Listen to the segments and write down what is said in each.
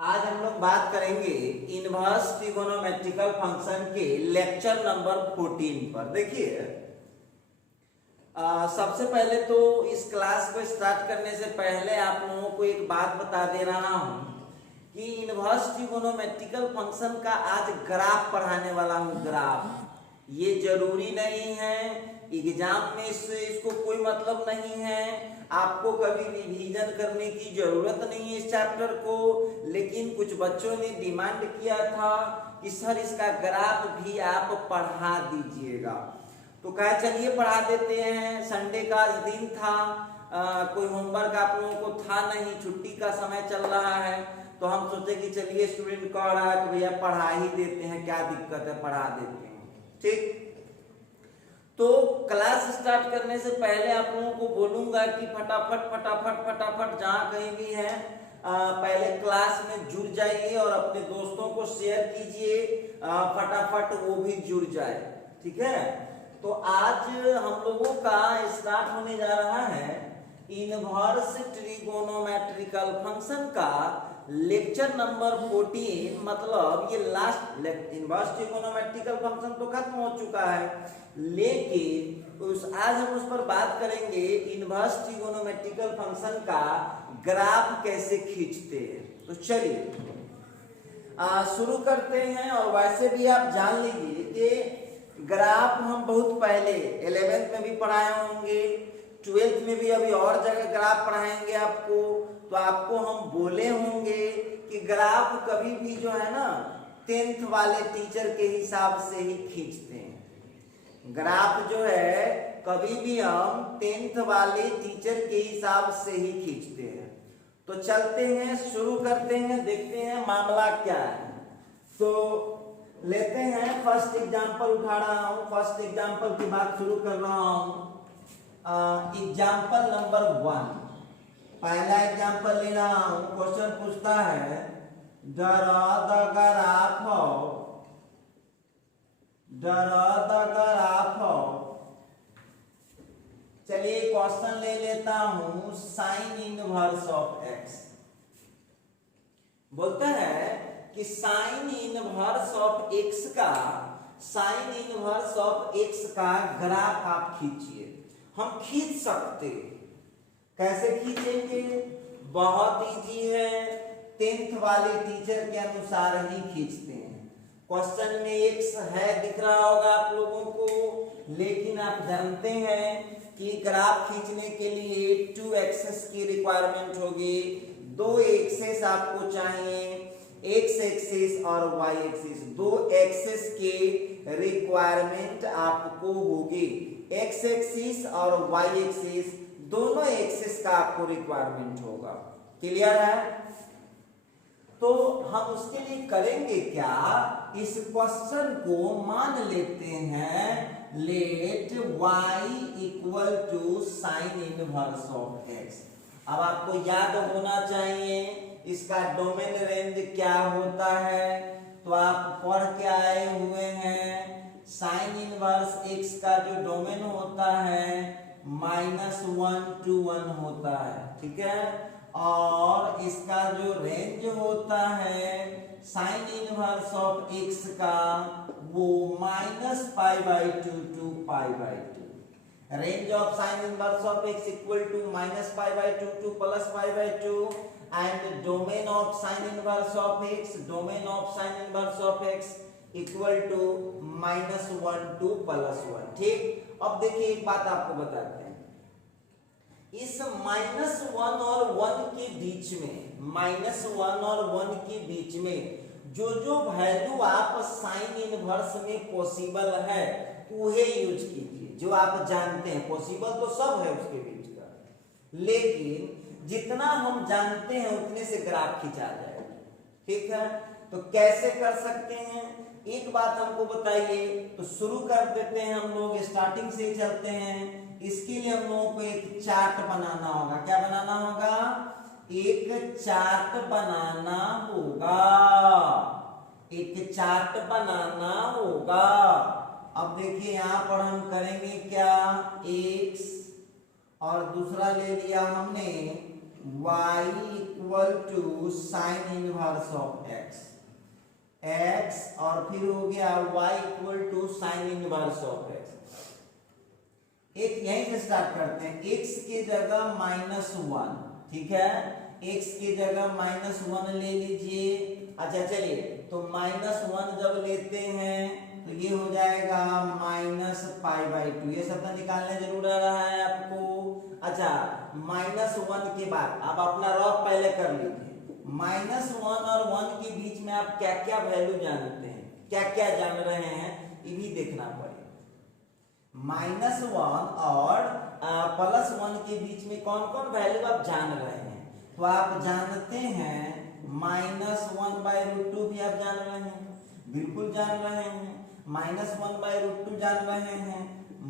आज हम लोग बात करेंगे इनवर्स ट्रिगोनोमेट्रिकल फंक्शन के लेक्चर नंबर 14 पर। देखिए सबसे पहले तो इस क्लास को स्टार्ट करने से पहले आप लोगों को एक बात बता दे रहा हूं कि इनवर्स ट्रिगोनोमेट्रिकल फंक्शन का आज ग्राफ पढ़ाने वाला हूं। ग्राफ ये जरूरी नहीं है, एग्जाम में इसको कोई मतलब नहीं है, आपको कभी रिवीजन करने की जरूरत नहीं है इस चैप्टर को। लेकिन कुछ बच्चों ने डिमांड किया था कि सर इसका ग्राफ भी आप पढ़ा दीजिएगा, तो कहा चलिए पढ़ा देते हैं। संडे का दिन था, कोई होमवर्क आप लोगों को था नहीं, छुट्टी का समय चल रहा है, तो हम सोचे कि चलिए स्टूडेंट कह रहा है तो भैया पढ़ा ही देते हैं, क्या दिक्कत है, पढ़ा देते हैं। ठीक, तो क्लास स्टार्ट करने से पहले आप लोगों को बोलूंगा कि फटाफट जहां कहीं भी है पहले क्लास में जुड़ जाइए और अपने दोस्तों को शेयर कीजिए, फटाफट वो भी जुड़ जाए। ठीक है, तो आज हम लोगों का स्टार्ट होने जा रहा है इनवर्स ट्रिगोनोमेट्रिकल फंक्शन का लेक्चर नंबर 14। मतलब ये लास्ट इनवर्स ट्रिगोनोमेट्रिकल फंक्शन तो खत्म हो चुका है, लेकिन आज हम उस पर बात करेंगे इनवर्स ट्रिगोनोमेट्रिकल फंक्शन का ग्राफ कैसे खींचते हैं। तो चलिए शुरू करते हैं। और वैसे भी आप जान लीजिए कि ग्राफ हम बहुत पहले 11th में भी पढ़ाए होंगे, 12th में भी अभी और जगह ग्राफ पढ़ाएंगे आपको। तो आपको हम बोले होंगे कि ग्राफ कभी भी जो है ना 10th वाले टीचर के हिसाब से ही खींचते हैं। ग्राफ जो है कभी भी हम 10th वाले टीचर के हिसाब से ही खींचते हैं। तो चलते हैं, शुरू करते हैं, देखते हैं मामला क्या है। तो लेते हैं, फर्स्ट एग्जांपल उठा रहा हूं, फर्स्ट एग्जांपल की बात शुरू कर रहा हूं। एग्जांपल नंबर 1, पहला एग्जांपल ले रहा हूं। क्वेश्चन पूछता है ड्रा द ग्राफ ऑफ, चलिए क्वेश्चन ले लेता हूं साइन इनवर्स ऑफ एक्स। बोलता है कि साइन इनवर्स ऑफ एक्स का ग्राफ आप खींचिए। हम खींच सकते, कैसे खींचेंगे? बहुत इजी है, 10th वाले टीचर के अनुसार ही खींचते हैं। क्वेश्चन में एक्स है दिख रहा होगा आप लोगों को, लेकिन आप जानते हैं कि ग्राफ खींचने के लिए 2 एक्सेस की रिक्वायरमेंट होगी। 2 एक्सेस आपको चाहिए, एक्स एक्सिस और वाई एक्सिस, 2 एक्सेस के रिक्वायरमेंट आपको होगी। एक्स एक्सिस और वाई एक्सिस दोनों एक्सिस का आपको रिक्वायरमेंट होगा। क्लियर है? तो हम उसके लिए करेंगे क्या, इस क्वेश्चन को मान लेते हैं let y equal to sine inverse of x। अब आपको याद होना चाहिए इसका डोमेन रेंज क्या होता है, तो आप पढ़ के आए हुए हैं साइन इनवर्स x का जो डोमेन होता है -1 to 1 होता है। ठीक है, और इसका जो रेंज होता है साइन इनवर्स ऑफ x का वो -π/2 to π/2। Range of sine inverse of x equal to -π/2 to +π/2 and domain of sine inverse of x equal to -1 to +1। ठीक, अब देखिए एक बात आपको बताते हैं, इस -1 और 1 के बीच में जो वैल्यू आप साइन इनवर्स में पॉसिबल है उहे यूज कीजिए, जो आप जानते हैं। पॉसिबल तो सब है उसके बीच का, लेकिन जितना हम जानते हैं उतने से ग्राफ खींचा जाएगा। ठीक है, तो कैसे कर सकते हैं एक बात हमको बताइए। तो शुरू कर देते हैं, हम लोग स्टार्टिंग से ही चलते हैं। इसके लिए हम लोगों को एक चार्ट बनाना होगा। क्या बनाना होगा? एक चार्ट बनाना होगा। अब देखिए यहां पर हम करेंगे क्या, x और दूसरा ले लिया हमने y equal to sine inverse of x, x और फिर हो गया y equal to sine inverse of x. एक यहीं से स्टार्ट करते हैं, x की जगह -1, ठीक है, x की जगह -1 ले लीजिए। अच्छा चलिए, तो -1 जब लेते हैं तो ये हो जाएगा -π/2, ये सब तो निकालने जरूर आ रहा है आपको। अच्छा, -1 के बाद आप अपना रफ पहले कर लीजिए, -1 और 1 के बीच में आप क्या क्या वैल्यू जानते हैं, क्या क्या जान रहे हैं, ये भी देखना पड़ेगा। -1 और +1 के बीच में कौन कौन वैल्यू आप जान रहे हैं, तो आप जानते हैं -1/√2 भी आप जान रहे हैं, बिल्कुल जान रहे हैं, -1/√2 जान रहे हैं,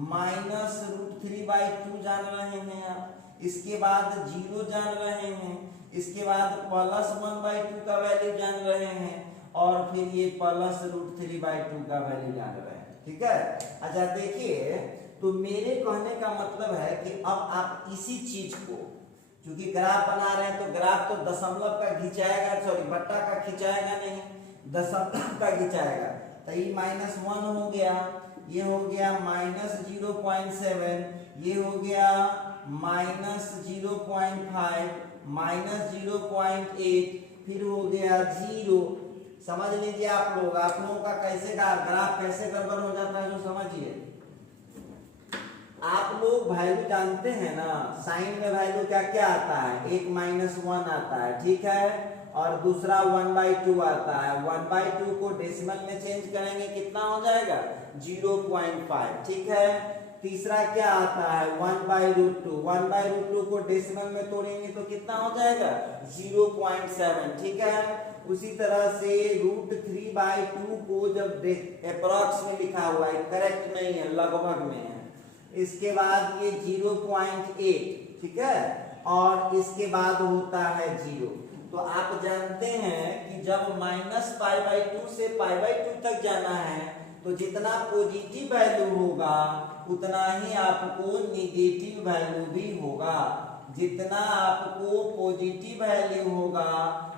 -√3/2 जान रहे हैं आप, इसके बाद 0 जान रहे हैं, इसके बाद +1/2 का वैल्यू जान रहे हैं, और फिर ये +√3/2 का वैल्यू जान रहे हैं, ठीक है। अच्छा देखिए, तो मेरे कहने का मतलब है कि अब आप इसी चीज को, क्योंकि ग्राफ बना रहे हैं तो ग्राफ तो दशमलव का खिंचाएगा, सॉरी बट्टा का खिंचाएगा नहीं, दशमलव का खिंचाएगा। तो ये -1 हो गया, ये हो गया -0.7, ये हो गया -0.5, -0.8, फिर हो गया 0। समझ लीजिए आप लोगों का कैसे का ग्राफ कैसे गड़बड़ हो जाता है, जो समझिए। आप लोग वैल्यू जानते हैं ना, साइन में वैल्यू क्या क्या आता है, एक -1 आता है, ठीक है, और दूसरा 1/2 आता है। 1/2 को डेसिमल में चेंज करेंगे कितना हो जाएगा, 0.5, ठीक है। तीसरा क्या आता है 1/√2, 1/√2 को डेसिमल में तोड़ेंगे तो कितना हो जाएगा 0.7, ठीक है। उसी तरह से √3/2 को जब अप्रॉक्स में लिखा हुआ है, करेक्ट नहीं है, लगभग में है, इसके बाद ये 0.8, ठीक है, और इसके बाद होता है 0। तो आप जानते हैं कि जब -π/2 से π/2 तक जाना है तो जितना पॉजिटिव वैल्यू होगा उतना ही आपको निगेटिव वैल्यू भी होगा, जितना आपको पॉजिटिव वैल्यू होगा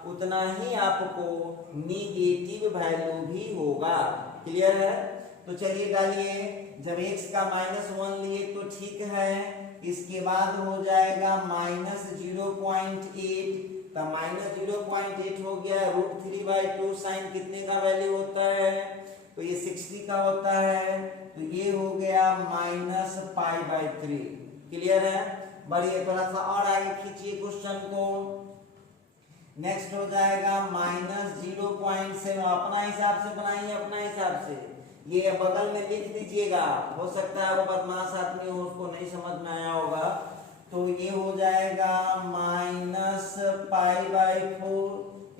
उतना ही आपको निगेटिव वैल्यू भी होगा। क्लियर है? तो चलिए डालिए, जब x का -1 लिए तो ठीक है, इसके बाद हो जाएगा -0.8, तो -0.8 हो गया, √3/2 साइन कितने का वैल्यू होता है, तो ये 60 का होता है, तो ये हो गया -π/3। क्लियर है? बढ़िए, थोड़ा सा और आगे खींचिए क्वेश्चन को। नेक्स्ट हो जाएगा -0.7, अपना हिसाब से बनाइए, अपना हिसाब से, ये बगल में लिख दीजिएगा, हो सकता है वो बदमाश आदमी हो, उसको नहीं समझ में आया होगा। तो ये हो जाएगा -π/4,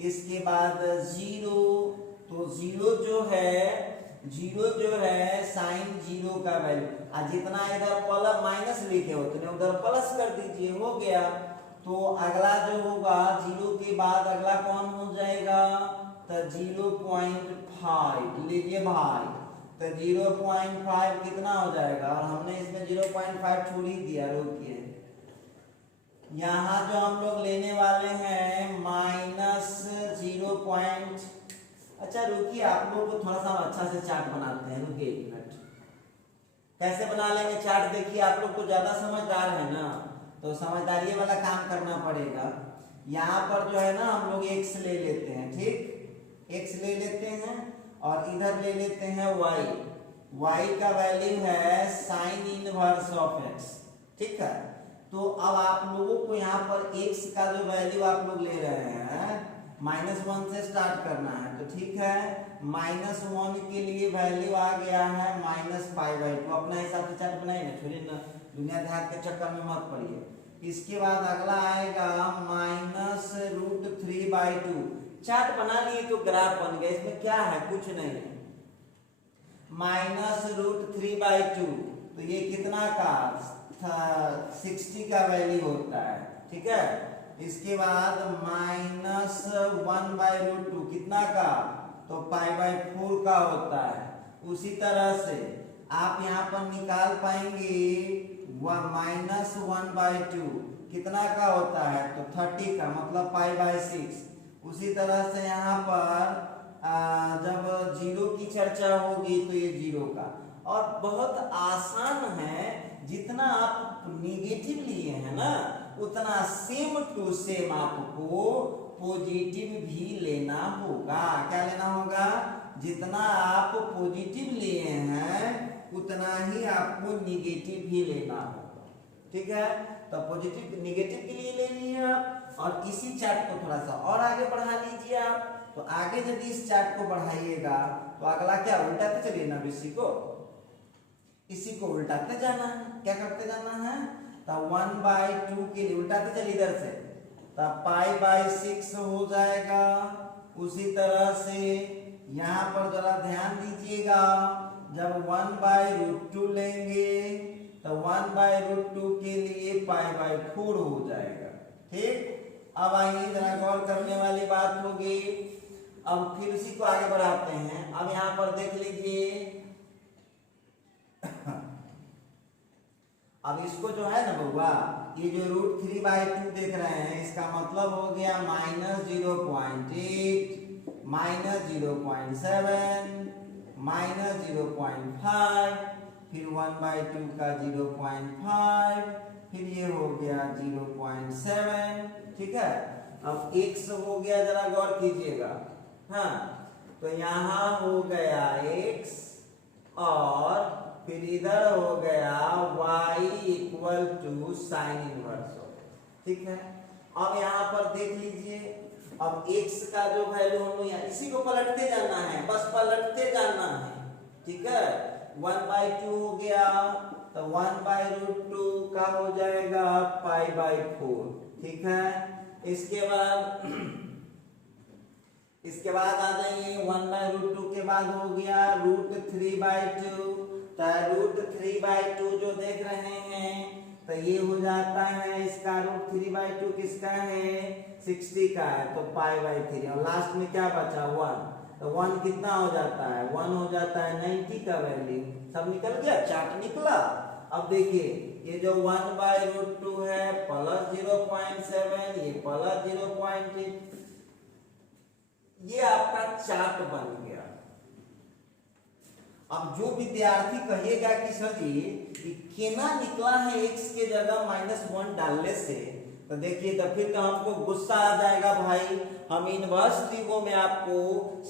इसके बाद 0, तो 0 जो है साइन 0 का वैल्यू, जितना इधर प्लस माइनस लिखे हो उतने उधर प्लस कर दीजिए, हो गया। तो अगला जो होगा 0 के बाद अगला कौन हो जाएगा, तो 0.5 लीजिए भाई, तो 0.5 कितना हो जाएगा, और हमने इसमें 0.5 छोड़ ही दिया, रोकिए। यहाँ जो हम लोग लेने वाले हैं -0. अच्छा रुकिए, आप लोग को थोड़ा सा अच्छा से चार्ट बनाते हैं, रुकिए 1 मिनट। कैसे बना लेंगे चार्ट, देखिए आप लोग तो ज्यादा समझदार है ना, तो समझदारी वाला काम करना पड़ेगा। यहाँ पर जो है ना हम लोग x ले लेते हैं, ठीक, x ले लेते हैं, और इधर ले लेते हैं y का वैल्यू है साइन इनवर्स ऑफ x, ठीक है। तो अब आप लोगों को यहाँ पर x का जो वैल्यू आप लोग ले रहे हैं -1 से स्टार्ट करना है, तो ठीक है, -1 के लिए वैल्यू आ गया है -π/2। अपना हिसाब से चार्ट बनाइए ना, छोड़िए ना, दुनिया देहात के चक्कर में मत पड़िए। इसके बाद अगला आएगा -√3/2, चार्ट बना लिए तो ग्राफ बन गया, इसमें क्या है, कुछ नहीं है, -√3/2, तो ये कितना का 60 का वैल्यू होता है, ठीक है। इसके बाद -1/√2 कितना का, तो π/4 का होता है। उसी तरह से आप यहाँ पर निकाल पाएंगे -1/2, कितना का होता है, तो 30 का, मतलब π/6। उसी तरह से यहाँ पर जब जीरो की चर्चा होगी तो ये जीरो का। और बहुत आसान है, जितना आप निगेटिव लिए हैं ना उतना सेम टू सेम आपको पॉजिटिव भी लेना होगा। क्या लेना होगा, जितना आप पॉजिटिव लिए हैं उतना ही आपको निगेटिव भी लेना होगा। ठीक है, तो पॉजिटिव निगेटिव के लिए ले लिए आप। और इसी चार्ट को थोड़ा सा और आगे बढ़ा लीजिए आप। तो आगे यदि इस चार्ट को बढ़ाइएगा तो अगला क्या, उल्टाते चलिए ना, इसी को उल्टाते जाना है। क्या करते जाना है, तो 1/2 के लिए उल्टाते चलिए इधर से, तो π/6 हो जाएगा। उसी तरह से यहाँ पर जरा ध्यान दीजिएगा, जब 1/√2 लेंगे तो 1/√2 के लिए π/4 हो जाएगा। ठीक, अब आइए जरा गौर करने वाली बात होगी। अब फिर उसी को आगे बढ़ाते हैं। अब यहाँ पर देख लीजिए, अब इसको जो है ना बउआ, ये जो √3/2 देख रहे हैं, इसका मतलब हो गया -0.8, -0.7, -0.5, फिर 1/2 का 0.5, फिर ये हो गया 0.7। ठीक है, अब x हो गया, जरा गौर कीजिएगा। हाँ, तो यहाँ हो गया x और फिर इधर हो गया y = sin इनवर्स। ठीक है, अब यहाँ पर देख लीजिए, अब x का जो वैल्यू हम लोग यहाँ इसी को पलटते जाना है, बस पलटते जाना है। ठीक है, 1/2 हो गया तो 1/√2 का हो जाएगा π/4। ठीक है, इसके बाद आ जाइए, 1/√2 के बाद हो गया √3/2। तो √3/2 जो देख रहे हैं तो ये हो जाता है, इसका √3/2 किसका है, 60 का है, तो π/3। और लास्ट में क्या बचा, 1, तो 1 कितना हो जाता है, 1 हो जाता है 90 का वैल्यू। सब निकल गया, चार्ट निकला। अब देखिए, ये जो 1/√2 है +0.7, ये +0.8, ये आपका चार्ट बन गया। अब जो विद्यार्थी कहेगा कि सर जी केना निकला है x के जगह -1 डालने से, तो देखिए, तो फिर तो हमको गुस्सा आ जाएगा भाई। हम इनवर्स ट्रिगो में आपको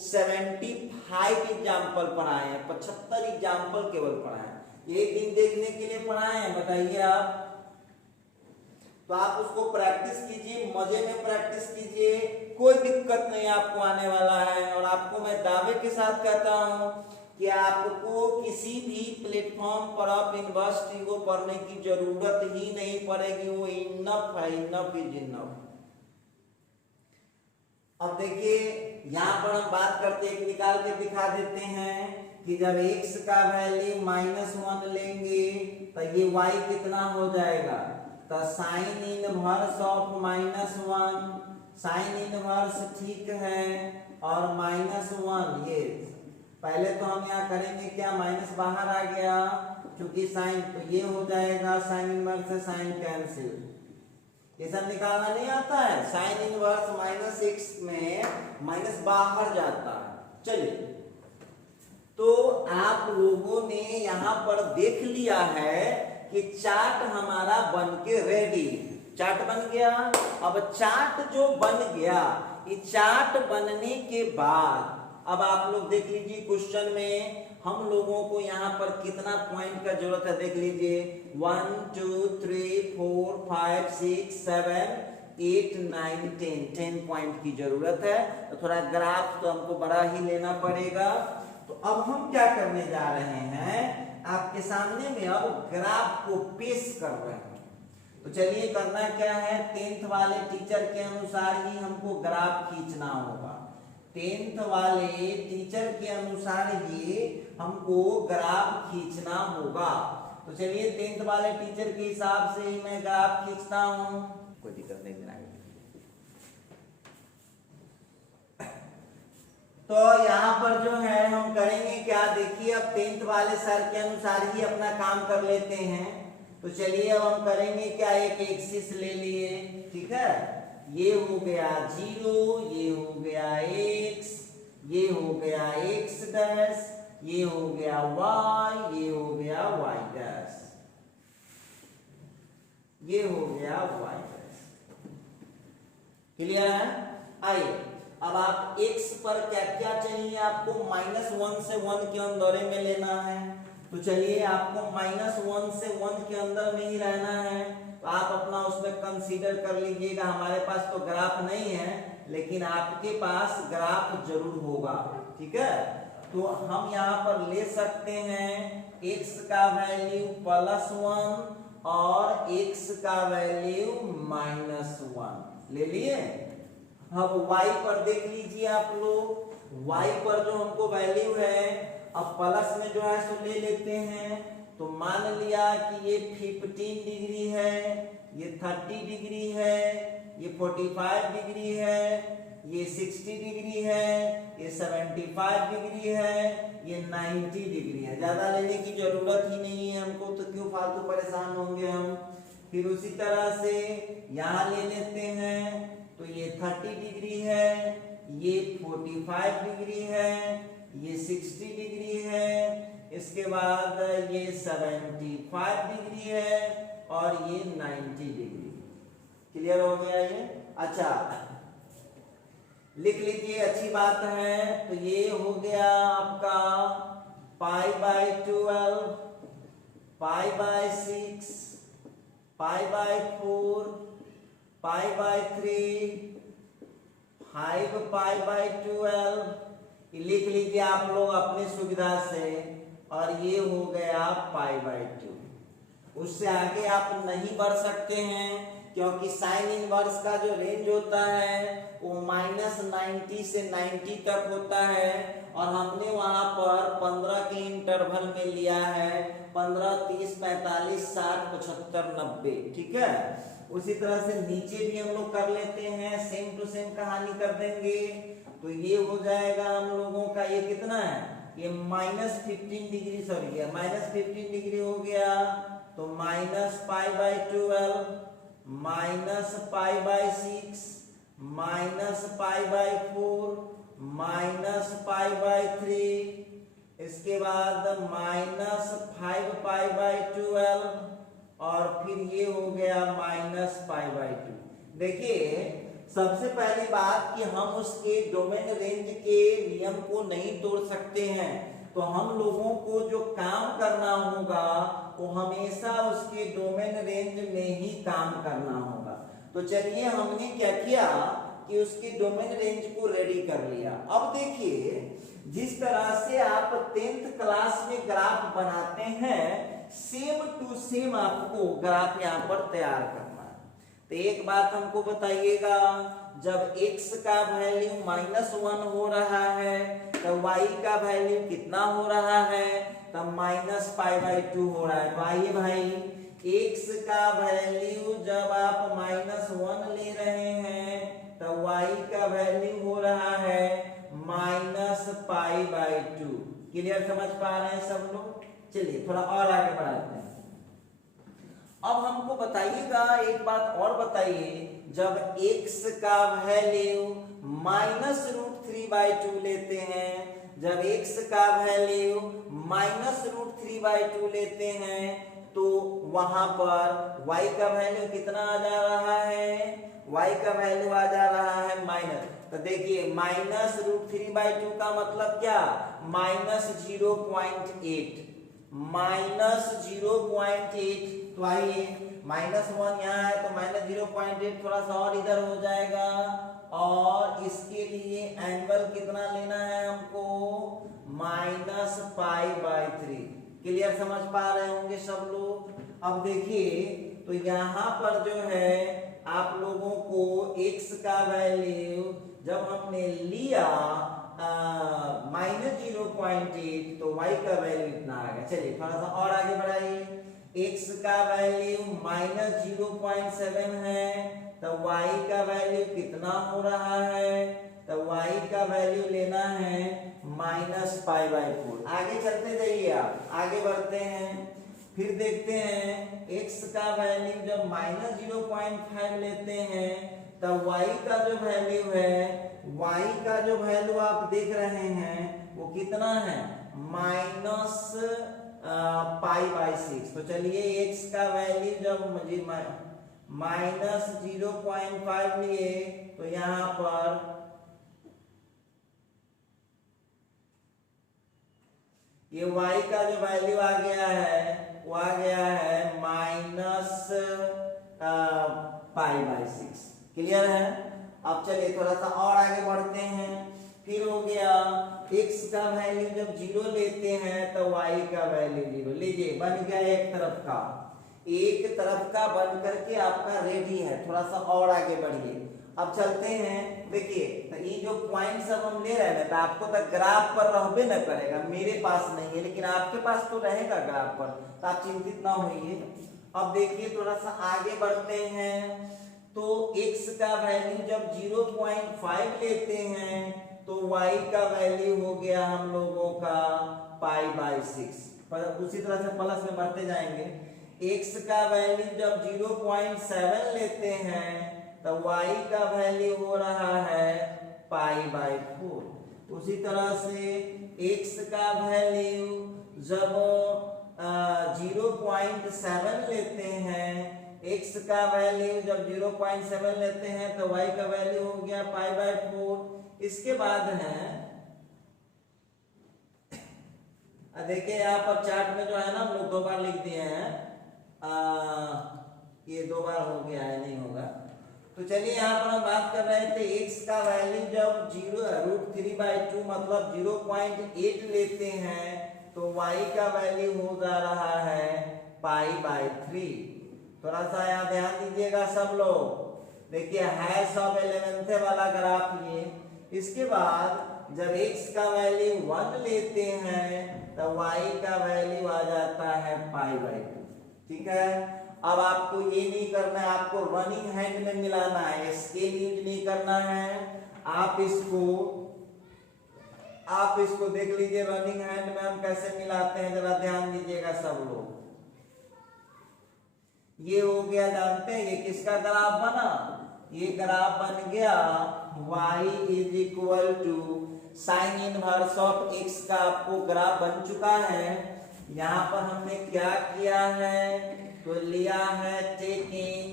75 एग्जाम्पल पढ़ाए हैं, 75 एग्जाम्पल केवल पढ़ाए हैं, एक दिन देखने के लिए पढ़ाए हैं, बताइए आप। तो आप उसको प्रैक्टिस कीजिए, मजे में प्रैक्टिस कीजिए, कोई दिक्कत नहीं आपको आने वाला है। और आपको मैं दावे के साथ कहता हूं कि आपको किसी भी प्लेटफॉर्म पर आप इनवर्स ट्रिगो पढ़ने की जरूरत ही नहीं पड़ेगी, वो इनफ है, इनफ इज इनफ। अब देखिए, यहाँ पर हम बात करते हैं, निकाल के दिखा देते हैं कि जब x का वैल्यू -1 लेंगे तो ये y कितना हो जाएगा, तो sin inverse of -1, sin inverse ठीक है, और -1, ये पहले तो हम यहाँ करेंगे क्या, माइनस बाहर आ गया क्योंकि साइन, तो ये हो जाएगा साइन इनवर्स से साइन कैंसिल। ये सब निकालना नहीं आता है, साइन इनवर्स -x में माइनस बाहर जाता है। चलिए, तो आप लोगों ने यहाँ पर देख लिया है कि चार्ट हमारा बन के रेडी, चार्ट बन गया। अब चार्ट जो बन गया, ये चार्ट बनने के बाद अब आप लोग देख लीजिए, क्वेश्चन में हम लोगों को यहाँ पर कितना पॉइंट का जरूरत है, देख लीजिए, 1 2 3 4 5 6 7 8 9 10 पॉइंट की जरूरत है। तो थोड़ा ग्राफ तो हमको बड़ा ही लेना पड़ेगा। तो अब हम क्या करने जा रहे हैं, आपके सामने में अब ग्राफ को पेश कर रहे हैं। तो चलिए, करना क्या है, 10th वाले टीचर के अनुसार ही हमको ग्राफ खींचना होगा। 10th वाले टीचर के अनुसार ही हमको ग्राफ खींचना होगा। तो चलिए, 10th वाले टीचर के हिसाब से ही मैं ग्राफ खींचता हूं, कोई दिक्कत नहीं मेरा। तो यहाँ पर जो है हम करेंगे क्या, देखिए, अब 10th वाले सर के अनुसार ही अपना काम कर लेते हैं। तो चलिए अब हम करेंगे क्या, एक एक्सिस ले लिए, ठीक है। ये हो गया 0, ये हो गया x, ये हो गया x डैश, ये हो गया y, ये हो गया y डैश, ये हो गया y डैश। क्लियर है? आइए अब आप x पर क्या क्या चाहिए आपको, -1 से 1 के अंदर में लेना है। तो चलिए आपको -1 से 1 के अंदर में ही रहना है, तो आप अपना उसमें कंसीडर कर लीजिएगा। हमारे पास तो ग्राफ नहीं है, लेकिन आपके पास ग्राफ जरूर होगा, ठीक है। तो हम यहाँ पर ले सकते हैं x का वैल्यू +1 और x का वैल्यू -1 ले लिए। अब y पर देख लीजिए आप लोग, y पर जो हमको वैल्यू है, अब प्लस में जो है सो ले लेते हैं। तो मान लिया कि ये 15 डिग्री है, ये 30 डिग्री है, ये 45 डिग्री है, ये 60 डिग्री है, ये 75 डिग्री है, ये 90 डिग्री है। ज्यादा लेने की जरूरत ही नहीं है हमको, तो क्यों फालतू परेशान होंगे हम। फिर उसी तरह से यहाँ ले लेते हैं, तो ये 30 डिग्री है, ये 45 डिग्री है, ये 60 डिग्री है, इसके बाद ये 75 डिग्री है और ये 90 डिग्री। क्लियर हो गया ये? अच्छा लिख लीजिए, अच्छी बात है। तो ये हो गया आपका π/12, π/6, π/4, π/3, 5π/12 लिख लीजिए आप लोग अपनी सुविधा से। और ये हो गया π/2। उससे आगे आप नहीं बढ़ सकते हैं, क्योंकि साइन इनवर्स का जो रेंज होता है वो -90 से 90 तक होता है, और हमने वहां पर 15 के इंटरवल में लिया है, 15, 30, 45, 60, 75, 90, ठीक है। उसी तरह से नीचे भी हम लोग कर लेते हैं, सेम टू सेम कहानी कर देंगे। तो ये हो जाएगा हम लोगों का, ये कितना है, ये -15 डिग्री, सॉरी ये -15 डिग्री हो गया। तो -π/12, -π/6, -π/4, -π/3, इसके बाद -5π/12 और फिर ये हो गया -π/2। देखिए सबसे पहली बात कि हम उसके डोमेन रेंज के नियम को नहीं तोड़ सकते हैं, तो हम लोगों को जो काम करना होगा वो हमेशा उसके डोमेन रेंज में ही काम करना होगा। तो चलिए हमने क्या किया कि उसके डोमेन रेंज को रेडी कर लिया। अब देखिए जिस तरह से आप 10th क्लास में ग्राफ बनाते हैं, सेम टू सेम आपको ग्राफ यहाँ पर तैयार करना है। तो एक बात हमको बताइएगा, जब x का वैल्यू -1 हो रहा है तो y का वैल्यू कितना हो रहा है, तब -π/2 हो रहा है। तो आइए भाई, x का वैल्यू जब आप -1 ले रहे हैं तो y का वैल्यू हो रहा है -π/2। क्लियर समझ पा रहे हैं सब लोग? चलिए थोड़ा और आगे बढ़ाते हैं। अब हमको बताइएगा एक बात और बताइए, जब x का वैल्यू -√3/2 लेते हैं, जब x का वैल्यू -√3/2 लेते हैं तो वहां पर y का वैल्यू कितना आ जा रहा है, y का वैल्यू आ जा रहा है माइनस। तो देखिए -√3/2 का मतलब क्या, -0.8, -0.8। तो आइए -1 यहाँ है तो -0.8 थोड़ा सा और इधर हो जाएगा, और इसके लिए एंगल कितना लेना है हमको, -π/3। क्लियर समझ पा रहे होंगे सब लोग? अब देखिए तो यहाँ पर जो है आप लोगों को x का वैल्यू जब हमने लिया -0.8 तो y का वैल्यू इतना आ गया। चलिए थोड़ा सा और आगे बढ़ाइए, x का वैल्यू -0.7 है तो y का वैल्यू कितना हो रहा है, तो y का वैल्यू लेना है -π/4। आगे चलते जाइए, आप आगे बढ़ते हैं। फिर देखते हैं x का वैल्यू जब -0.5 लेते हैं तब y का जो वैल्यू है, y का जो वैल्यू आप देख रहे हैं वो कितना है, -π/6। तो चलिए x का वैल्यू जब मुझे -0.5 लिए तो यहाँ पर ये y का जो वैल्यू आ गया है वो आ गया है -π/6। क्लियर है। अब चलिए थोड़ा सा और आगे बढ़ते हैं। फिर हो गया x का वैल्यू जब 0 लेते हैं तो y का वैल्यू 0। लीजिए बन गया एक तरफ का बन करके आपका रेडी है। थोड़ा सा और आगे बढ़िए। अब चलते हैं, देखिए तो ये जो पॉइंट सब हम ले रहे हैं तो आपको तो ग्राफ पर रहबे न करेगा, मेरे पास नहीं है लेकिन आपके पास तो रहेगा ग्राफ पर, तो आप चिंतित ना होइए। अब देखिए थोड़ा सा आगे बढ़ते हैं। तो x का वैल्यू जब 0.5 लेते हैं तो y का वैल्यू हो गया हम लोगों का π/6। पर उसी तरह से प्लस में बढ़ते जाएंगे। x का वैल्यू जब 0.7 लेते हैं तो y का वैल्यू हो रहा है π/4। उसी तरह से x का वैल्यू जब 0.7 लेते हैं, x का वैल्यू जब 0.7 लेते हैं तो y का वैल्यू हो गया π/4। इसके बाद है देखिए यहाँ पर चार्ट में जो है ना हम लोग 2 बार लिख दिए हैं, ये 2 बार हो गया है, नहीं होगा। तो चलिए यहाँ पर हम बात कर रहे थे x का वैल्यू जब 0√3/2 मतलब 0.8 लेते हैं तो y का वैल्यू हो जा रहा है π/3। थोड़ा सा यहाँ ध्यान दीजिएगा सब लोग। देखिए है सब 11th वाला ग्राफ ये। इसके बाद जब x का वैल्यू 1 लेते हैं तो y का वैल्यू आ जाता है π/2। ठीक है। अब आपको ये नहीं करना है, आपको रनिंग हैंड में मिलाना है, स्केल यूज नहीं करना है। आप इसको देख लीजिए रनिंग हैंड में हम कैसे मिलाते हैं, जरा ध्यान दीजिएगा सब लोग। ये हो गया, जानते हैं ये किसका ग्राफ बना, ये ग्राफ बन गया y = sin inverse of x का आपको ग्राफ बन चुका है। यहाँ पर हमने क्या किया है तो लिया है टेकिंग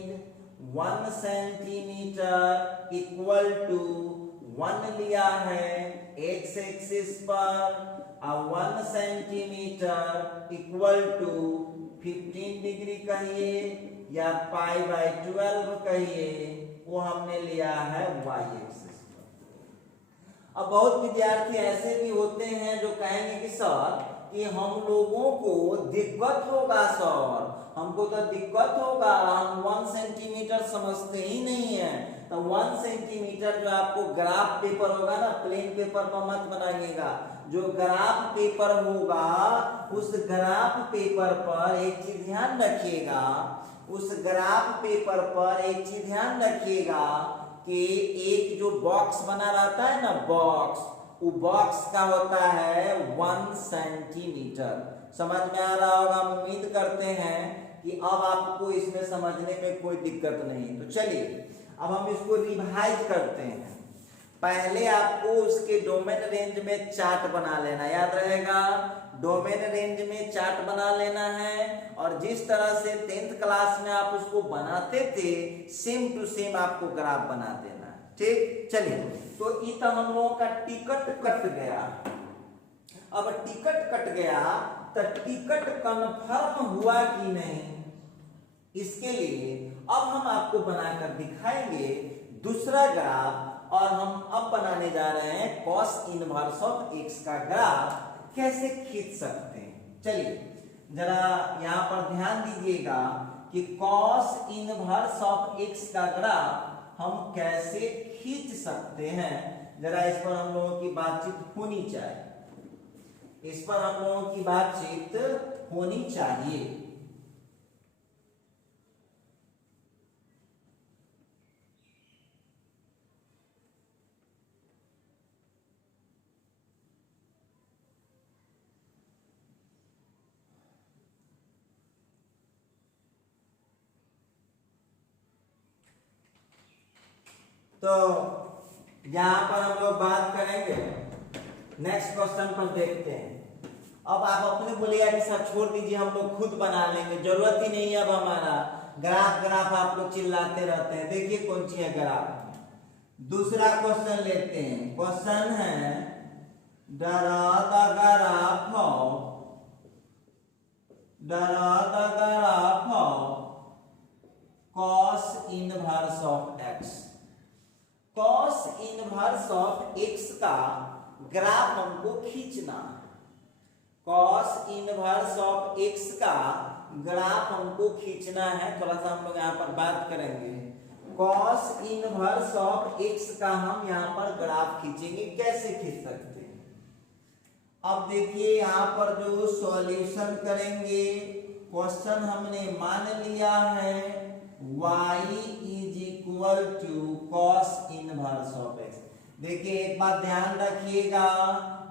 1 सेंटीमीटर इक्वल टू 1 लिया है x एक्सिस पर और 1 सेंटीमीटर इक्वल टू 15 डिग्री कहिए या π/12 कहिए, वो हमने लिया है y एक्सिस पर। अब बहुत विद्यार्थी ऐसे भी होते हैं जो कहेंगे कि सर कि हम लोगों को दिक्कत होगा सर, हमको तो दिक्कत होगा, हम 1 सेंटीमीटर समझते ही नहीं है। तो 1 सेंटीमीटर जो आपको ग्राफ पेपर होगा ना, प्लेन पेपर पर मत बनाइएगा, जो ग्राफ पेपर होगा उस ग्राफ पेपर पर एक चीज ध्यान रखिएगा, उस ग्राफ पेपर पर एक चीज ध्यान रखिएगा कि एक जो बॉक्स बना रहता है ना, बॉक्स, वो बॉक्स का होता है 1 सेंटीमीटर। समझ में आ रहा होगा, हम उम्मीद करते हैं कि अब आपको इसमें समझने में कोई दिक्कत नहीं। तो चलिए अब हम इसको रिवाइज करते हैं। पहले आपको उसके डोमेन रेंज में चार्ट बना लेना, याद रहेगा, डोमेन रेंज में चार्ट बना लेना है। और जिस तरह से 10th क्लास में आप उसको बनाते थे सेम टू सेम आपको ग्राफ बना देना है। ठीक, चलिए तो इतना हम लोगों का टिकट कट गया। अब टिकट कट गया तो टिकट कंफर्म हुआ कि नहीं, इसके लिए अब हम आपको बनाकर दिखाएंगे दूसरा ग्राफ। और हम अब बनाने जा रहे हैं cos इनवर्स ऑफ x का ग्राफ कैसे खींच सकते हैं। चलिए जरा यहाँ पर ध्यान दीजिएगा कि cos इनवर्स ऑफ x का ग्राफ हम कैसे खींच सकते हैं। जरा इस पर हम लोगों की बातचीत होनी चाहिए, इस पर हम लोगों की बातचीत होनी चाहिए। तो यहाँ पर हम लोग बात करेंगे, नेक्स्ट क्वेश्चन पर देखते हैं। अब आप अपने बोलिएगा कि सर छोड़ दीजिए, हम लोग खुद बना लेंगे, जरूरत ही नहीं है अब हमारा। ग्राफ ग्राफ आप लोग चिल्लाते रहते हैं। देखिए कौन सी है ग्राफ। दूसरा क्वेश्चन लेते हैं। क्वेश्चन है draw the graph of cos inverse of x। cos inverse of x का ग्राफ हमको खींचना है। cos इनवर्स ऑफ x का ग्राफ हमको खींचना है। थोड़ा सा हम लोग यहाँ पर बात करेंगे। cos इनवर्स ऑफ x का हम यहाँ पर ग्राफ खींचेंगे। कैसे खींच सकते हैं? अब देखिए यहाँ पर जो सॉल्यूशन करेंगे, क्वेश्चन हमने मान लिया है y is equal to cos inverse of x। देखिए एक बात ध्यान रखिएगा,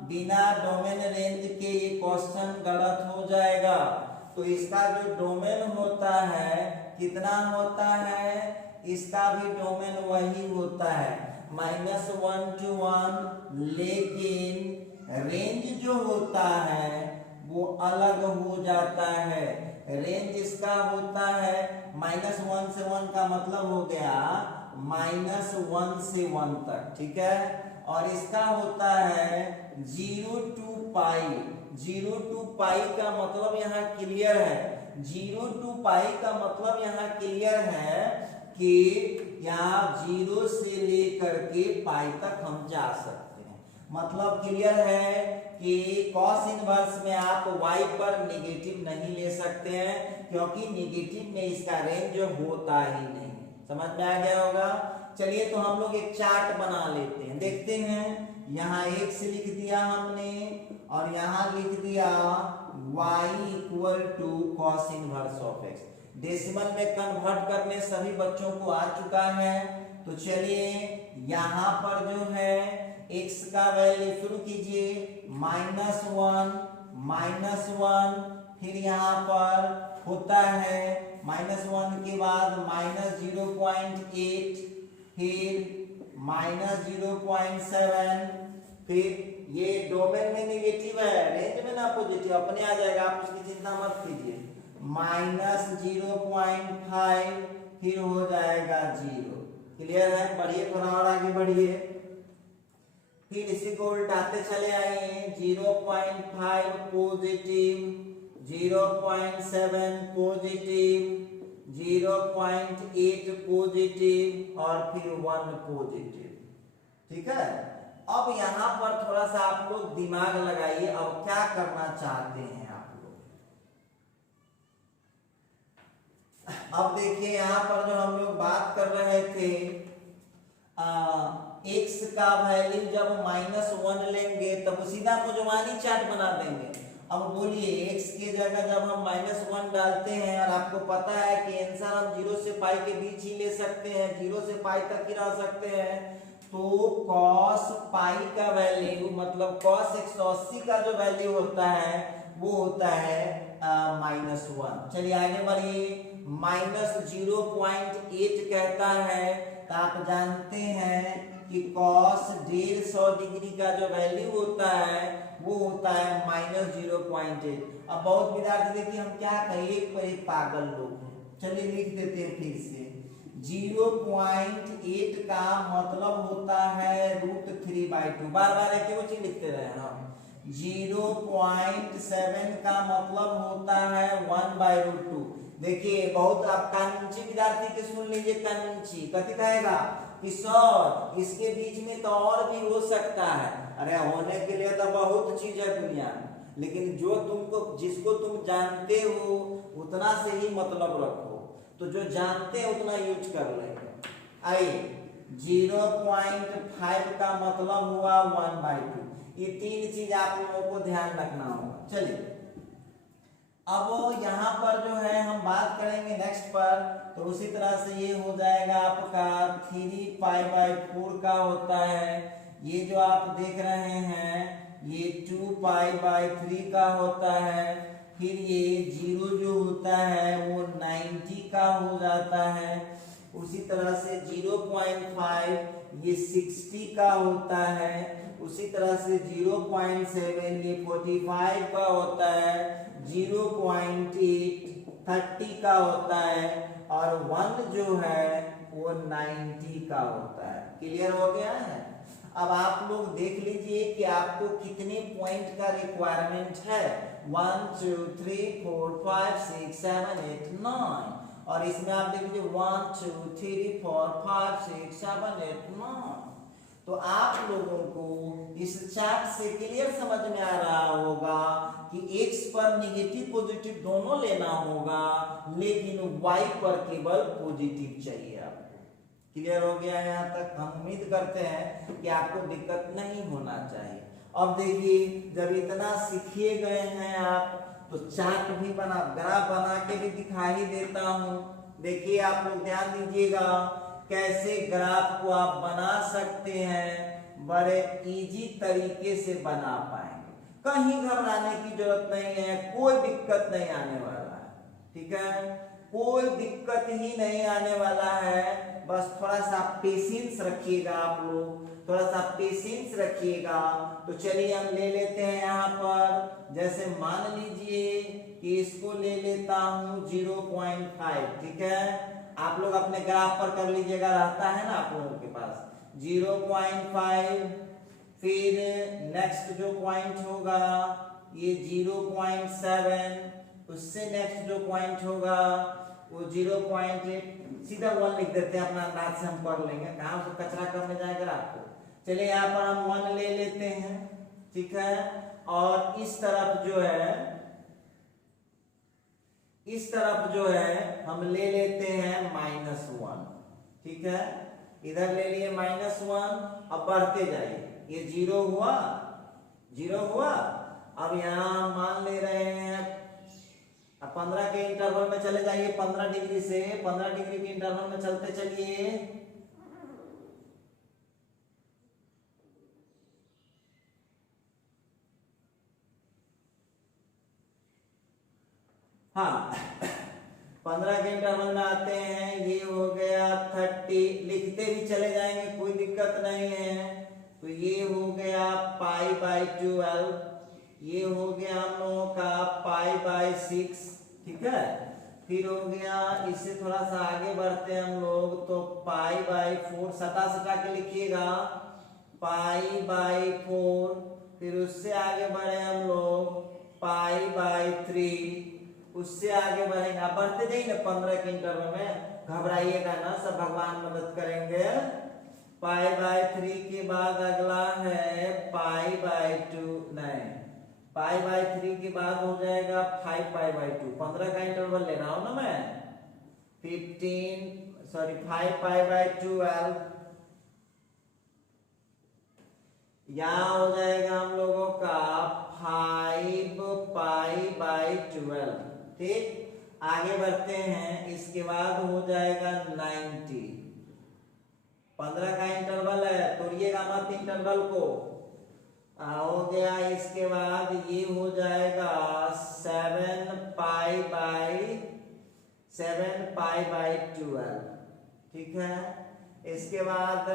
बिना डोमेन रेंज के ये क्वेश्चन गलत हो जाएगा। तो इसका जो डोमेन होता है कितना होता है, इसका भी डोमेन वही होता है -1 to 1, लेकिन रेंज जो होता है वो अलग हो जाता है। रेंज इसका होता है -1 से 1 का मतलब हो गया -1 से 1 तक, ठीक है। और इसका होता है 0 to पाई। 0 to पाई का मतलब यहाँ क्लियर है। 0 to पाई का मतलब यहाँ क्लियर है कि यहाँ 0 से लेकर के पाई तक हम जा सकते हैं। मतलब क्लियर है कि cos इनवर्स में आप y पर नेगेटिव नहीं ले सकते हैं, क्योंकि नेगेटिव में इसका रेंज होता ही नहीं। समझ में आ गया होगा। चलिए तो हम लोग एक चार्ट बना लेते हैं, देखते हैं। यहाँ x लिख दिया हमने और यहाँ लिख दिया y equal to cos inverse of x। Decimal में कन्वर्ट करने सभी बच्चों को आ चुका है। तो चलिए यहाँ पर जो है x का वैल्यू शुरू कीजिए -1, फिर यहाँ पर होता है -1 के बाद -0.8, फिर -0.7, फिर ये डोमेन में नेगेटिव है, रेंज में ना पॉजिटिव, अपने आ जाएगा, आप उसकी चिंता मत कीजिए। -0.5, फिर हो जाएगा 0। क्लियर है? बढ़िए, थोड़ा और आगे बढ़िए। फिर इसी को उल्टाते चले आइए, 0.5 पॉजिटिव, 0.7 पॉजिटिव, 0.8 पॉजिटिव और फिर 1 पॉजिटिव। ठीक है। अब यहाँ पर थोड़ा सा आप लोग दिमाग लगाइए। अब क्या करना चाहते हैं आप लोग? अब देखिए यहाँ पर जो हम लोग बात कर रहे थे, x का वैल्यू जब -1 लेंगे तब सीधा मुजवानी चार्ट बना देंगे। अब बोलिए x की जगह जब हम -1 डालते हैं, और आपको पता है कि आंसर हम 0 से पाई के बीच ही ले सकते हैं, 0 से पाई तक ही रह सकते हैं। तो cos पाई का वैल्यू मतलब cos 180 का जो वैल्यू होता है वो होता है -1। चलिए आगे बढ़िए। -0.8 कहता है, तो आप जानते हैं कि cos 150 डिग्री का जो वैल्यू होता है वो होता है -0.8। अब बहुत विद्यार्थी देखिए हम क्या कहें, एक पर एक पागल लोग हैं। चलिए लिख देते हैं फिर से। 0.8 का मतलब होता है √3/2। बार बार एक ही चीज लिखते रहे ना। 0.7 का मतलब होता है 1/√2। देखिए बहुत आप कानूनी विद्यार्थी के सुन लीजिए, कानूनी कथी कहेगा कि सर इसके बीच में तो और भी हो सकता है। अरे होने के लिए तो बहुत चीज है दुनिया में, लेकिन जो तुमको जिसको तुम जानते हो उतना से ही मतलब रखो। तो जो जानते हैं उतना यूज कर लेंगे। आइए 0.5 का मतलब हुआ 1/2। ये तीन चीज आप लोगों को ध्यान रखना होगा। चलिए अब यहाँ पर जो है हम बात करेंगे नेक्स्ट पर, तो उसी तरह से ये हो जाएगा आपका 3π/4 का होता है। ये जो आप देख रहे हैं ये 2π/3 का होता है। फिर ये 0 जो होता है वो 90 का हो जाता है। उसी तरह से 0.5 ये 60 का होता है, उसी तरह से 0.7 ये 45 का होता है, 0.8 30 का होता है और 1 जो है वो 90 का होता है। क्लियर हो गया है? अब आप लोग देख लीजिए कि आपको कितने पॉइंट का रिक्वायरमेंट है। 1 2 3 4 5 6 7 8 9 और इसमें आप देख लीजिए 1 2 3 4 5 6 7 8 9। तो आप लोगों को इस चार्ट से क्लियर समझ में आ रहा होगा कि x पर निगेटिव पॉजिटिव दोनों लेना होगा, लेकिन y पर केवल पॉजिटिव चाहिए आपको। क्लियर हो गया है? यहाँ तक हम उम्मीद करते हैं कि आपको दिक्कत नहीं होना चाहिए। अब देखिए, जब इतना सीखे गए हैं आप तो चार्ट भी बना, ग्राफ बना के भी दिखा ही देता हूँ। देखिए आप लोग ध्यान दीजिएगा कैसे ग्राफ को आप बना सकते हैं, बड़े इजी तरीके से बना पाएंगे। कहीं घबराने की जरूरत नहीं है, कोई दिक्कत नहीं आने वाला है। ठीक है, कोई दिक्कत ही नहीं आने वाला है। बस थोड़ा सा पेशेंस रखिएगा, आप लोग थोड़ा सा पेशेंस रखिएगा। तो चलिए हम ले लेते हैं यहाँ पर, जैसे मान लीजिए कि इसको ले लेता हूँ 0.5। ठीक है, आप लोग अपने ग्राफ पर कर लीजिएगा, रहता है ना आप लोगों के पास 0.5। फिर नेक्स्ट जो पॉइंट होगा ये 0.7, उससे नेक्स्ट जो पॉइंट होगा वो 0.8। सीधा 1 लिख देते हैं, अपना अंदाज से हम कर लेंगे, कहाँ से कचरा करने जाएगा आपको। चलिए यहाँ पर हम 1 ले लेते हैं। ठीक है, और इस तरफ जो है, इस तरफ जो है हम ले लेते हैं -1। ठीक है, इधर ले लिए -1। अब बढ़ते जाइए, ये 0 हुआ, 0 हुआ। अब यहाँ हम मान ले रहे हैं, अब 15 के इंटरवल में चले जाइए, 15 डिग्री से 15 डिग्री के इंटरवल में चलते चलिए। हाँ 15 के इंटरवल में आते हैं, ये हो गया 30। लिखते भी चले जाएंगे, कोई दिक्कत नहीं है। तो ये हो गया π/12, ये हो गया हम लोगों का π/6। ठीक है, फिर हो गया, इससे थोड़ा सा आगे बढ़ते हैं हम लोग, तो π/4 सटा के लिखिएगा, π/4। फिर उससे आगे बढ़े हम लोग π/3, उससे आगे बढ़ेंगे। आप बढ़ते जाइए ना 15 के इंटरवल में, घबराइएगा ना, सब भगवान मदद करेंगे। π/3 के बाद अगला है π/2, नहीं π/3 के बाद हो जाएगा 5π/2। 15 का इंटरवल ले रहा हूं ना मैं, 5π/12। यहाँ हो जाएगा हम लोगों का 5π/12। ठीक, आगे बढ़ते हैं, इसके बाद हो जाएगा 90। 15 का इंटरवल है, तोड़िएगा मत इंटरवल को। हो गया, इसके बाद ये हो जाएगा 7π/12। ठीक है, इसके बाद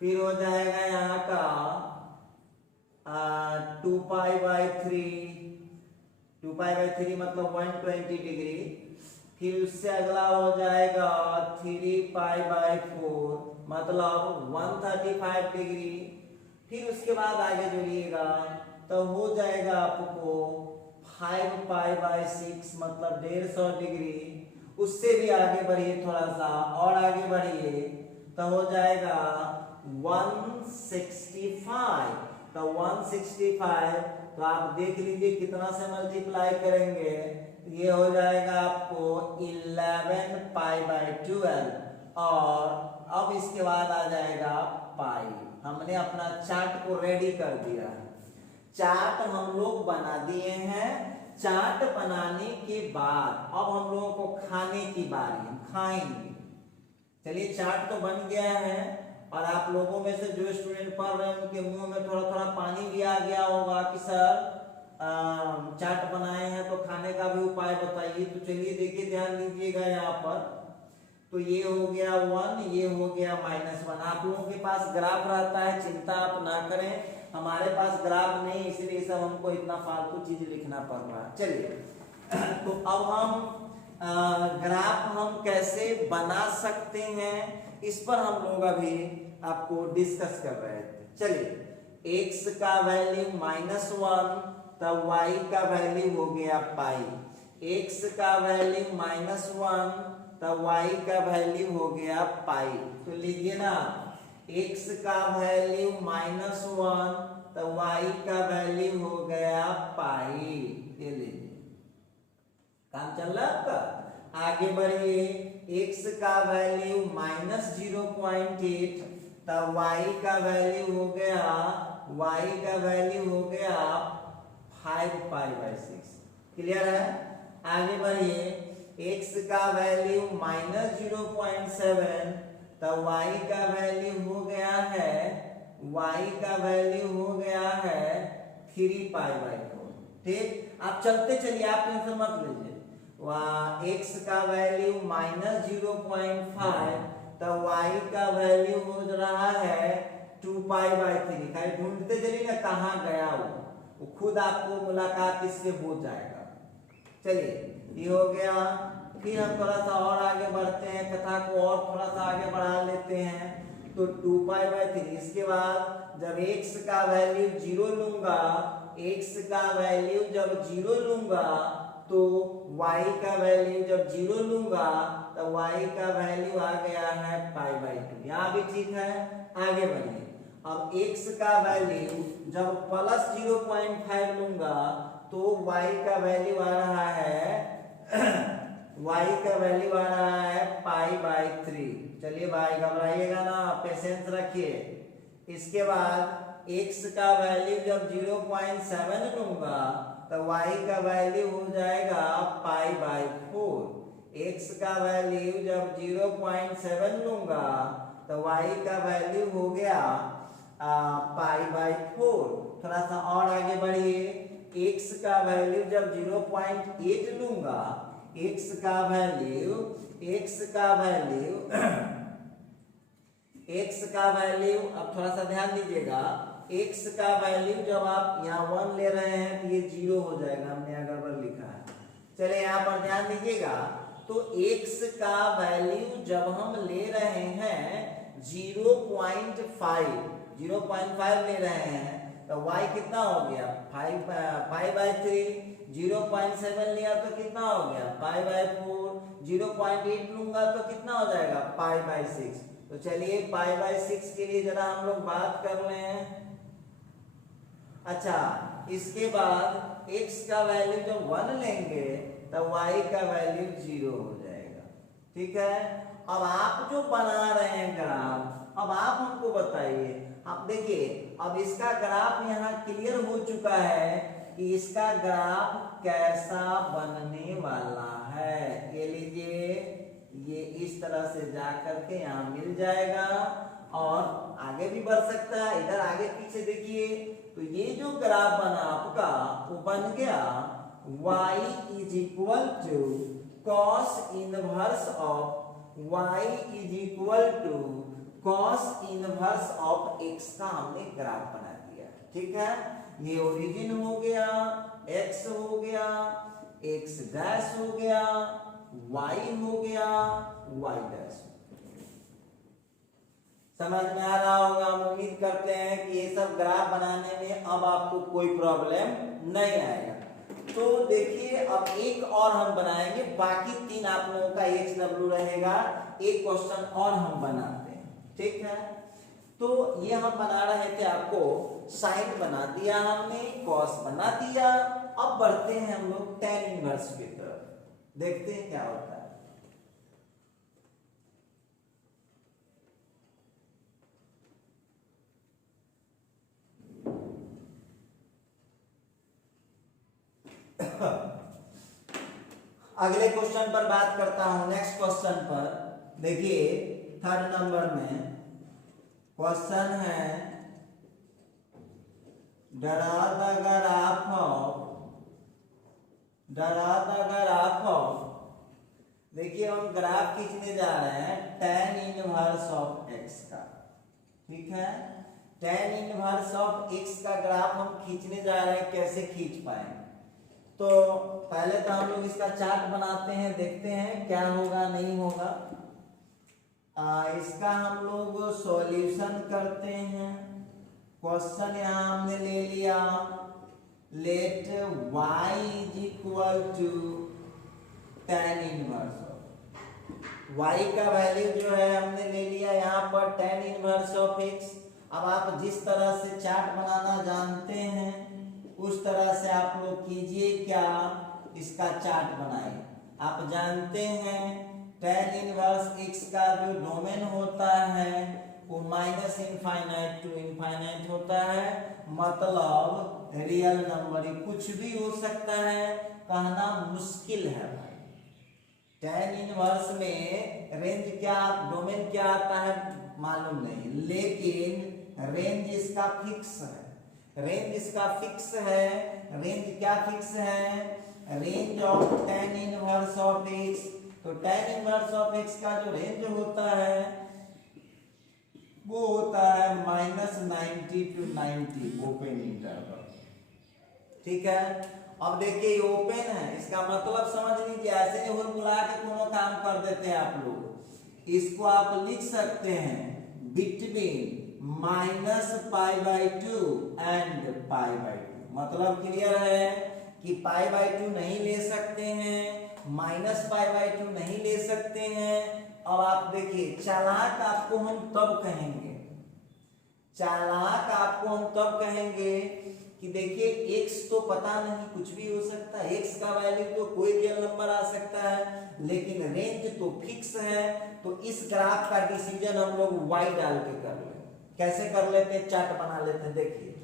फिर हो जाएगा यहाँ का 2π/3। 2π/3 मतलब 120 डिग्री। फिर उससे अगला हो जाएगा 3π/4 मतलब 135 डिग्री। फिर उसके बाद आगे जोड़िएगा तो हो जाएगा आपको 5π/6 मतलब 150 डिग्री। उससे भी आगे बढ़िए, थोड़ा सा और आगे बढ़िए तो हो जाएगा 165। तो 165 तो आप देख लीजिए कितना से मल्टीप्लाई करेंगे, ये हो जाएगा आपको 11π/12। और अब इसके बाद आ जाएगा पाई। हमने अपना चार्ट को रेडी कर दिया है, चार्ट हम लोग बना दिए हैं। चार्ट बनाने के बाद अब हम लोगों को खाने की बारी, हम खाएंगे। चलिए चार्ट तो बन गया है, और आप लोगों में से जो स्टूडेंट पढ़ रहे हैं उनके मुंह में थोड़ा थोड़ा पानी भी आ गया होगा कि सर चाट बनाए हैं तो खाने का भी उपाय बताइए। तो चलिए देखिए, ध्यान दीजिएगा यहाँ पर। तो ये हो गया 1, ये हो गया -1। आप लोगों के पास ग्राफ रहता है, चिंता आप ना करें, हमारे पास ग्राफ नहीं, इसलिए सब हमको इतना फालतू चीज लिखना पड़ रहा है। चलिए तो अब हम ग्राफ हम कैसे बना सकते हैं इस पर हम लोग अभी आपको डिस्कस कर रहे थे। चलिए, x का वैल्यू -1 तब y का वैल्यू हो गया पाई, x का वैल्यू -1 तब y का वैल्यू हो गया पाई। तो लीजिए ना, x का वैल्यू -1 तब y का वैल्यू हो गया पाई। ये लीजिए, काम चल रहा है आपका। आगे बढ़िए, x का वैल्यू -0.8 तब y का वैल्यू हो गया, y का वैल्यू हो गया 5π/6। क्लियर है? आगे बढ़िए, x का वैल्यू -0.7 तब y का वैल्यू हो गया है, y का वैल्यू हो गया है 3π/4। ठीक, आप चलते चलिए, आप टेंशन मत लीजिए। x का वैल्यू -0.5 तब y का वैल्यू हो रहा है 2π/3। खाली ढूंढते चलिए ना कहाँ गया वो खुद आपको मुलाकात इससे हो जाएगा। चलिए, ये हो गया। फिर हम थोड़ा सा और आगे बढ़ते हैं, कथा को और थोड़ा सा आगे बढ़ा लेते हैं। तो 2π/3, इसके बाद जब x का वैल्यू 0 लूंगा, x का वैल्यू जब 0 लूंगा तो y का वैल्यू जब 0 लूंगा तो y का वैल्यू आ गया है π/2। यहाँ भी ठीक है। आगे बढ़िए, अब x का वैल्यू जब +0.5 लूंगा तो y का वैल्यू आ रहा है y का वैल्यू आ रहा है π/3। चलिए भाई, घबराइएगा ना, पेशेंस रखिए। इसके बाद x का वैल्यू जब 0.7 लूंगा तो y का वैल्यू हो जाएगा π/4। x का वैल्यू जब 0.7 लूंगा तो y का वैल्यू हो गया π/4। थोड़ा सा और आगे बढ़िए, x का वैल्यू जब 0.8 लूंगा, x का वैल्यू अब थोड़ा सा ध्यान दीजिएगा, x का वैल्यू जब आप यहाँ 1 ले रहे हैं तो ये 0 हो जाएगा, हमने यहाँ गड़बड़ लिखा है। चलिए यहाँ पर ध्यान दीजिएगा। तो x का वैल्यू जब हम ले रहे हैं 0.5 ले रहे हैं तो y कितना हो गया 5/3। 0.7 लिया तो कितना हो गया π/4। 0.8 लूंगा तो कितना हो जाएगा π/6। तो चलिए π/6 के लिए जरा हम लोग बात कर लें। अच्छा, इसके बाद x का वैल्यू जब 1 लेंगे तब y का वैल्यू 0 हो जाएगा। ठीक है, अब आप जो बना रहे हैं ग्राफ, अब आप हमको बताइए। अब देखिए, अब इसका ग्राफ यहाँ क्लियर हो चुका है कि इसका ग्राफ कैसा बनने वाला है। ये लीजिए, ये इस तरह से जा करके यहाँ मिल जाएगा और आगे भी बढ़ सकता है। इधर आगे पीछे देखिए, तो ये जो ग्राफ बना आपका वो बन गया y = cos inverse of y = cos inverse of x का हमने ग्राफ बना दिया। ठीक है, ये ओरिजिन हो गया, x हो गया, x डैश हो गया, y हो गया, y डैश। समझ में आ रहा होगा? हम उम्मीद करते हैं कि ये सब ग्राफ बनाने में अब आपको कोई प्रॉब्लम नहीं आएगा। तो देखिए, अब एक और हम बनाएंगे, बाकी 3 आप लोगों का HW रहेगा। एक क्वेश्चन और हम बनाते हैं। ठीक है, तो ये हम बना रहे थे, आपको साइन बना दिया हमने, कॉस बना दिया। अब बढ़ते हैं हम लोग tan इनवर्स की तरफ, देखते हैं क्या होता है। अगले क्वेश्चन पर बात करता हूं, नेक्स्ट क्वेश्चन पर। देखिए 3rd नंबर में क्वेश्चन है ड्रा द ग्राफ ऑफ देखिए हम ग्राफ खींचने जा रहे हैं tan इनवर्स ऑफ x का। ठीक है, tan इनवर्स ऑफ x का ग्राफ हम खींचने जा रहे हैं, कैसे खींच पाएंगे? तो पहले तो हम लोग इसका चार्ट बनाते हैं, देखते हैं क्या होगा नहीं होगा। इसका हम लोग सॉल्यूशन करते हैं। क्वेश्चन यहाँ हमने ले लिया, let y is equal to tan inverse of y का वैल्यू जो है हमने ले लिया यहाँ पर tan इनवर्स ऑफ x। अब आप जिस तरह से चार्ट बनाना जानते हैं उस तरह से आप लोग कीजिए, क्या इसका चार्ट बनाए। आप जानते हैं tan इनवर्स x का जो डोमेन होता है वो माइनस इनफाइनाइट टू इनफाइनाइट होता है, मतलब रियल नंबर कुछ भी हो सकता है, कहना मुश्किल है भाई। tan इनवर्स में रेंज क्या, डोमेन क्या आता है मालूम नहीं, लेकिन रेंज इसका फिक्स है। रेंज इसका फिक्स है। रेंज क्या फिक्स है? Range of tan inverse of x। तो tan इनवर्स ऑफ x का जो रेंज होता है वो होता है -90 to 90 ओपन इंटरवल। ठीक है, अब देखिए ओपन है, इसका मतलब समझ लीजिए, ऐसे नहीं हुल बुला के कोनो काम कर देते हैं आप लोग। इसको आप लिख सकते हैं बिटवीन -π/2 एंड π/2। मतलब क्लियर है कि π/2 नहीं ले सकते हैं, -π/2 नहीं ले सकते हैं। अब आप देखिए चालाक आपको हम तब कहेंगे, चालाक आपको हम तब कहेंगे कि देखिए x तो पता नहीं, कुछ भी हो सकता है, x का वैल्यू तो कोई रियल नंबर आ सकता है, लेकिन रेंज तो फिक्स है। तो इस ग्राफ का डिसीजन हम लोग y डाल के कर लें। कैसे कर लेते हैं? चार्ट बना लेते हैं। देखिए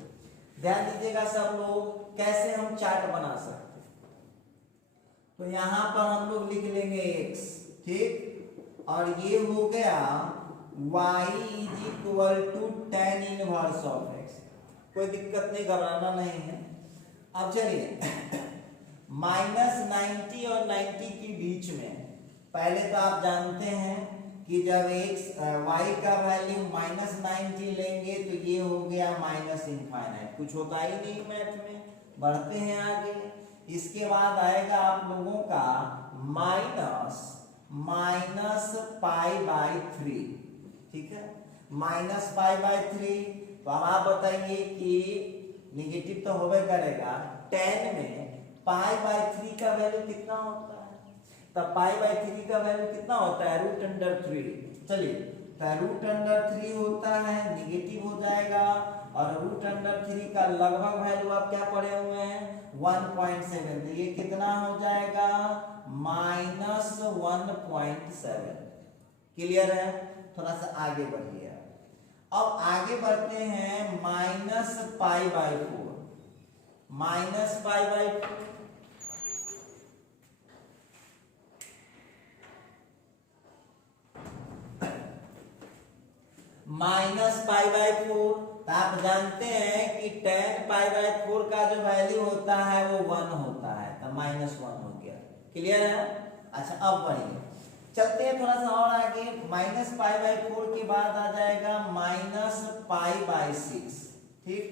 ध्यान दीजिएगा सब लोग, कैसे हम चार्ट बना सकते हैं। तो यहां पर हम लोग लिख लेंगे x, ठीक, और ये हो गया y is equal to tan inverse of x। कोई दिक्कत नहीं, घबराना नहीं है। अब चलिए -90 और 90 के बीच में, पहले तो आप जानते हैं कि जब y का वैल्यू -90 लेंगे तो ये हो गया -इनफाइनाइट, कुछ होता ही नहीं मैथ में। बढ़ते हैं आगे, इसके बाद आएगा आप लोगों का -π/3। ठीक है, -π/3। तो अब आप बताइए कि निगेटिव तो होवे करेगा, tan में π/3 का वैल्यू कितना होता है? तब π/3 का वैल्यू कितना होता है? √3। चलिए √3 होता है, निगेटिव हो जाएगा, और √3 का लगभग वैल्यू आप क्या पढ़े हुए हैं? 1.7। तो ये कितना हो जाएगा? -1.7। क्लियर है? थोड़ा सा आगे बढ़िए। अब आगे बढ़ते हैं -π/4। -π/4 -π/4। तो आप जानते हैं कि tan π/4 का जो वैल्यू होता है वो 1 होता है, तो -1 हो गया। क्लियर है? अच्छा अब बढ़िए, चलते हैं थोड़ा सा और आगे। -π/4 के बाद आ जाएगा -π/6। ठीक,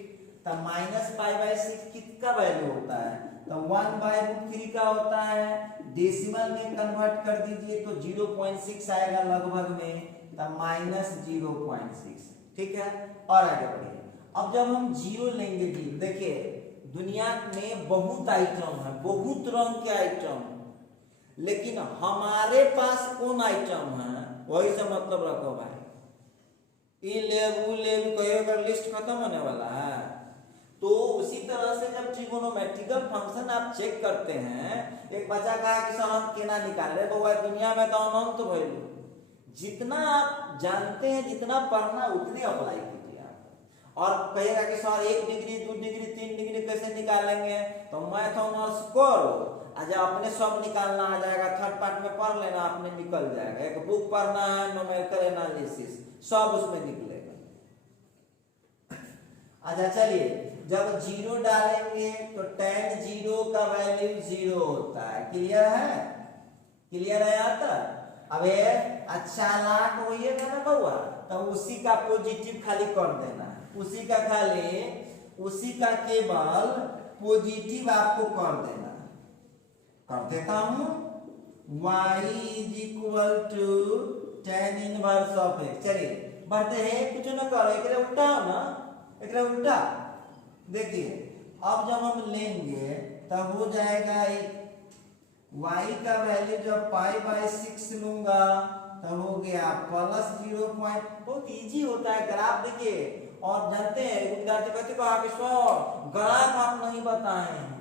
तो -π/6 किसका वैल्यू होता है? तो 1/√3 का होता है। डेसिमल में कन्वर्ट कर दीजिए तो 0.6 आएगा लगभग में, तो -0.6। ठीक है, और आगे बढ़िए। अब जब हम जीरो लेंगे, जीरो देखिए दुनिया में बहुत आइटम है, बहुत रंग के आइटम, लेकिन हमारे पास कौन आइटम है वही से मतलब रखो भाई। ये लेब कहेगा लिस्ट खत्म होने वाला है। तो उसी तरह से जब ट्रिगोनोमेट्रिकल फंक्शन आप चेक करते हैं, एक बच्चा कहा कि सर हम केना निकाल रहे, तो वह दुनिया में तो अनंत वैल्यू, जितना आप जानते हैं, जितना पढ़ना उतने अप्लाई कीजिए आप। और कहेगा कि सर 1 डिग्री 2 डिग्री 3 डिग्री कैसे निकालेंगे, तो मैथ ऑनर्स करो, जब अपने सब निकालना आ जाएगा, थर्ड पार्ट में पढ़ लेना, अपने निकल जाएगा। एक बुक पढ़ना है न्यूमेरिकल एनालिसिस, सब उसमें निकलेगा। अच्छा चलिए, जब जीरो डालेंगे तो tan जीरो का वैल्यू जीरो होता है। क्लियर है? क्लियर है यहाँ तक? अब ये अच्छा लाख होइएगा ना बउआ, तो उसी का पॉजिटिव खाली कर देना, उसी का खाली, उसी का केवल पॉजिटिव आपको कर देना। कर देता हूं, y is equal to tan inverse of x। चलिए बढ़ते हैं, कुछ ना करो, एक उल्टा हो ना, एक उल्टा। देखिए अब जब हम लेंगे तब हो जाएगा y का वैल्यू जब π/6 लूंगा तब हो गया प्लस 0. बहुत इजी होता है ग्राफ। देखिए और जानते हैं विद्यार्थी कहते को आप सर ग्राफ आप नहीं बताए हैं,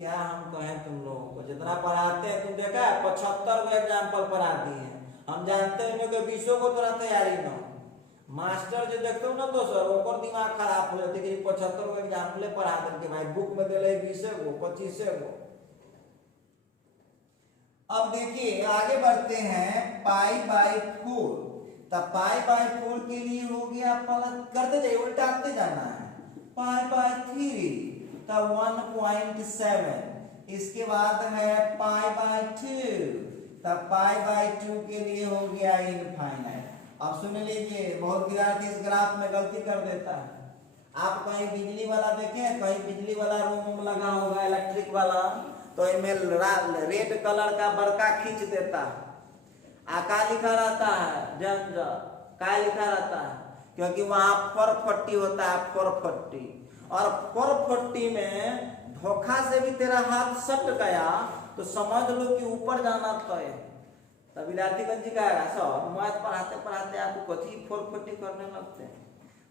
क्या हम कहें तुम लोगों को, जितना पढ़ाते हैं तुम देखा है 75 को एग्जाम्पल पढ़ा दिए हैं। हम जानते हैं कि 20 को थोड़ा तैयारी ना, मास्टर जो देखते हो ना तो सर ओकर दिमाग खराब हो जाते कि 75 को एग्जाम्पल पढ़ा देंगे भाई, बुक में दे 20 को 25 को। अब देखिए आगे बढ़ते हैं, π/4, तब π/4 के लिए हो गया प्लस, करते जाइए उल्टाते जाना है, π/3 तब 1.7, इसके बाद है π/2 तब π/2 के लिए हो गया इनफाइनाइट। अब सुन लीजिए, बहुत विद्यार्थी इस ग्राफ में गलती कर देता है। आप कहीं बिजली वाला देखें, कहीं बिजली वाला रूम लगा होगा इलेक्ट्रिक वाला, तो इनमें रेड कलर का बड़का खींच देता है, आका लिखा रहता है, जन का लिखा रहता है, क्योंकि वहां 440 होता है, 440, और 440 में धोखा से भी तेरा हाथ सट गया तो समझ लो कि ऊपर जाना तय है। तब विद्यार्थी जी कहेगा सर मैथ पढ़ाते पढ़ाते आपको कथी 440 करने लगते हैं,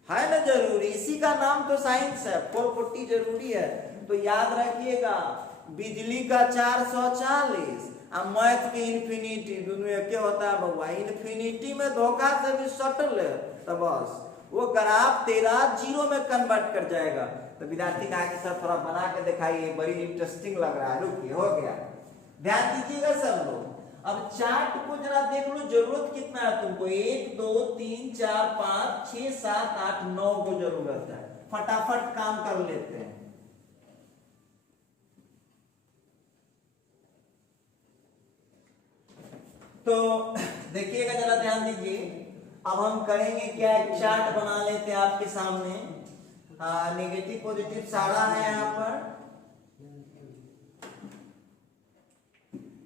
है ना जरूरी, इसी का नाम तो साइंस है, 440 जरूरी है। तो याद रखिएगा, बिजली का 440 और मैथ की इन्फिनिटी दोनों एक होता है बउआ। इन्फिनिटी में धोखा से भी सटल है तो बस वो ग्राफ तेरा जीरो में कन्वर्ट कर जाएगा। तो विद्यार्थी कहा कि सर थोड़ा बना के दिखाइए, बड़ी इंटरेस्टिंग लग रहा है, रुकिए हो गया। ध्यान दीजिएगा सब लोग, अब चार्ट को जरा देख लो, जरूरत कितना है तुमको, 1 2 3 4 5 6 7 8 9 को जरूरत है, फटाफट काम कर लेते हैं। तो देखिएगा जरा ध्यान दीजिए, अब हम करेंगे क्या, एक चार्ट बना लेते हैं आपके सामने। नेगेटिव पॉजिटिव सारा है यहाँ पर,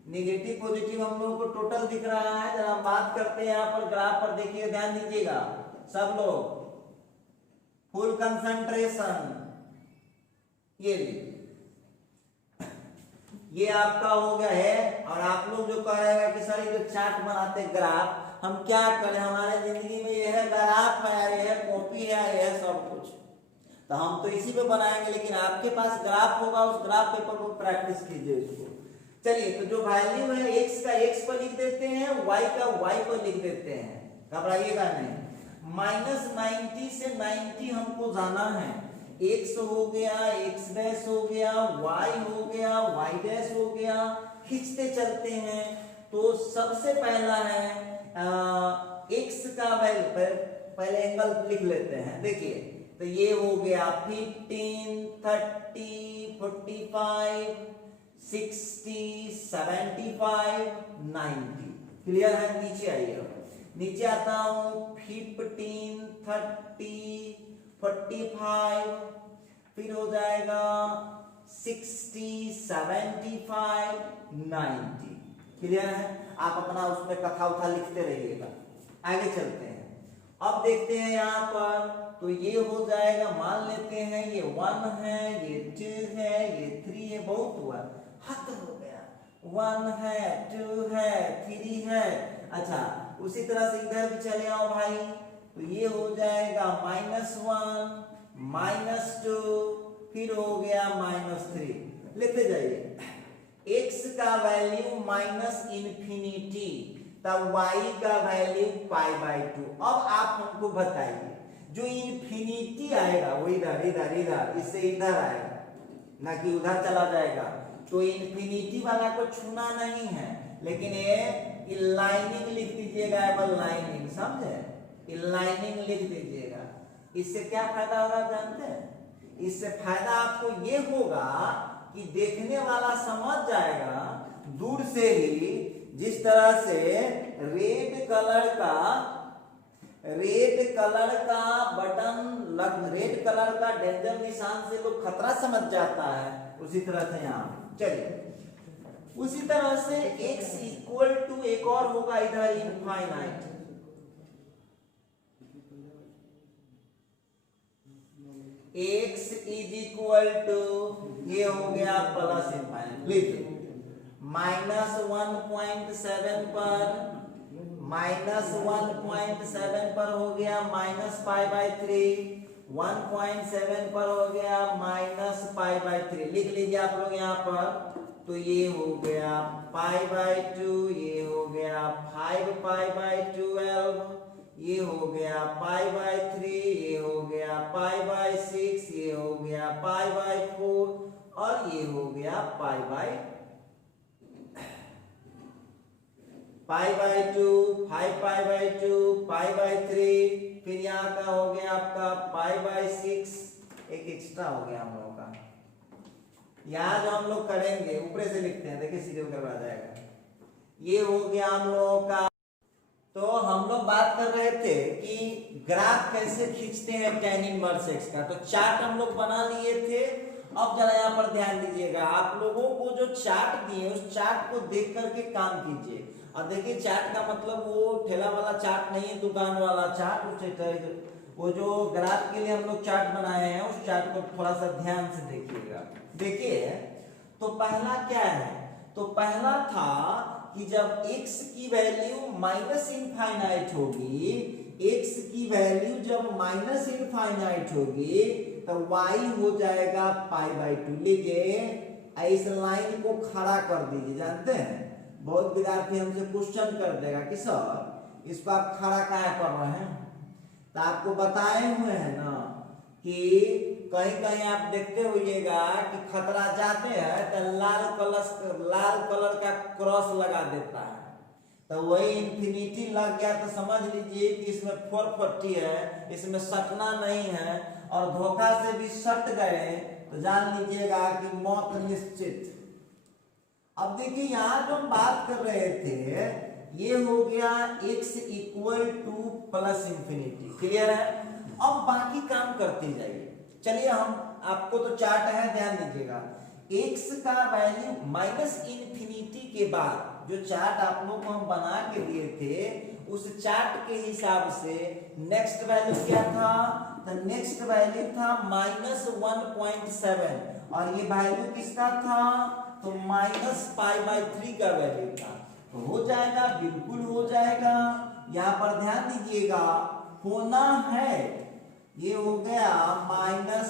नेगेटिव पॉजिटिव हम लोगों को टोटल दिख रहा है। जरा हम बात करते हैं यहाँ पर ग्राफ पर, देखिए ध्यान दीजिएगा सब लोग, फुल कंसंट्रेशन, ये आपका हो गया है। और आप लोग जो कह रहे हैं कि सर ये जो चार्ट बनाते ग्राफ, हम क्या करें, हमारे जिंदगी में ये है ग्राफ है, ये है कॉपी है, ये है सब कुछ, तो हम तो इसी पे बनाएंगे, लेकिन आपके पास ग्राफ होगा, उस ग्राफ पेपर को प्रैक्टिस कीजिए इसको। चलिए तो जो वैल्यू है x का x पर लिख देते हैं, y का y पर लिख देते हैं, घबराइएगा नहीं। -90 से 90 हमको जाना है, x हो गया, x डैश हो गया, y हो गया, y डैश हो गया, खींचते चलते हैं। तो सबसे पहला है x का वैल्यू, पहले एंगल लिख लेते हैं। देखिए तो ये हो गया 15 30 45 60 75 90। क्लियर है? नीचे आइए, नीचे आता हूं, 15 30 45, फिर हो जाएगा 60 75 90। क्लियर है? आप अपना उसमें कथा उठा लिखते रहिएगा। आगे चलते हैं, अब देखते हैं यहाँ पर, तो ये हो जाएगा, मान लेते हैं ये 1 है, ये 2 है, ये 3 है, बहुत हुआ, हद हो गया, 1 है, 2 है, 3 है। अच्छा उसी तरह से इधर भी चले आओ भाई, तो ये हो जाएगा -1 -2, फिर हो गया -3, लेते जाइए। x का वैल्यू -इन्फिनिटी, तब y का वैल्यू π/2। अब आप हमको बताइए, जो इन्फिनिटी आएगा वो इधर इधर इधर, इससे इधर आएगा, ना कि उधर चला जाएगा। तो इन्फिनिटी वाला को छूना नहीं है, लेकिन ये लाइनिंग लिख दीजिएगा, लाइनिंग, समझे, लाइनिंग लिख दीजिएगा। इससे क्या फायदा होगा जानते हैं? इससे फायदा आपको ये होगा कि देखने वाला समझ जाएगा दूर से ही, जिस तरह से रेड कलर का बटन रेड कलर का डेंजर निशान से लोग खतरा समझ जाता है, उसी तरह से यहाँ चलिए उसी तरह से x इक्वल टू एक और होगा इधर infinite, x is equal to ये हो गया प्लस इनफाइनाइट, प्लीज -1.7 पर हो गया -π/3, 1.7 पर हो गया -π/3, लिख लीजिए आप लोग यहाँ पर। तो ये हो गया π/2, ये हो गया 5π/12, ये हो गया π/3, ये हो गया π/6, ये हो गया π/4 और ये हो गया π/2, 5π/2, π/3, फिर यहाँ का हो गया आपका π/6, एक एक्स्ट्रा हो गया हम लोगों का। यहाँ जो हम लोग करेंगे ऊपर से लिखते हैं, देखिए सीरियल करवा जाएगा, ये हो गया हम लोगों का। तो हम लोग बात कर रहे थे कि ग्राफ कैसे खींचते हैं tan इनवर्स x का, तो चार्ट हम लोग बना लिए थे। अब जरा यहाँ पर ध्यान दीजिएगा, आप लोगों को जो चार्ट दिए उस चार्ट को देख करके काम कीजिए। और देखिए चार्ट का मतलब वो ठेला वाला चार्ट नहीं है, दुकान वाला चार्ट, वो जो ग्राफ के लिए हम लोग चार्ट बनाए हैं उस चार्ट को थोड़ा सा ध्यान से देखिएगा। देखिए तो पहला क्या है, तो पहला था कि जब x की वैल्यू माइनस इनफाइनाइट होगी, x की वैल्यू जब माइनस इनफाइनाइट होगी तो y हो जाएगा π/2। लीजिए इस लाइन को खड़ा कर दीजिए। जानते हैं बहुत विद्यार्थी हमसे क्वेश्चन कर देगा कि सर इसको आप खड़ा काहे कर रहे हैं, तो आपको बताए हुए हैं ना कि कहीं कहीं आप देखते होइएगा कि खतरा जाते हैं तो लाल कलर का क्रॉस लगा देता है, तो वही इंफिनिटी लग गया तो समझ लीजिए कि इसमें 440 है, इसमें सटना नहीं है, और धोखा से भी सट गए तो जान लीजिएगा कि मौत निश्चित। अब देखिए यहाँ जो हम बात कर रहे थे ये हो गया x equal two plus infinity, clear है। अब बाकी काम करते जाइए। चलिए हम आपको तो चार्ट है, ध्यान दीजिएगा, x का वैल्यू माइनस इंफिनिटी के बाद जो चार्ट आप लोग को हम बना के दिए थे उस चार्ट के हिसाब से नेक्स्ट वैल्यू क्या था, तो नेक्स्ट वैल्यू था -1.7 और ये वैल्यू किसका था, तो -π/3 का वैल्यू था। तो हो जाएगा, बिल्कुल हो जाएगा। यहाँ पर ध्यान दीजिएगा, होना है, ये हो गया -π/3,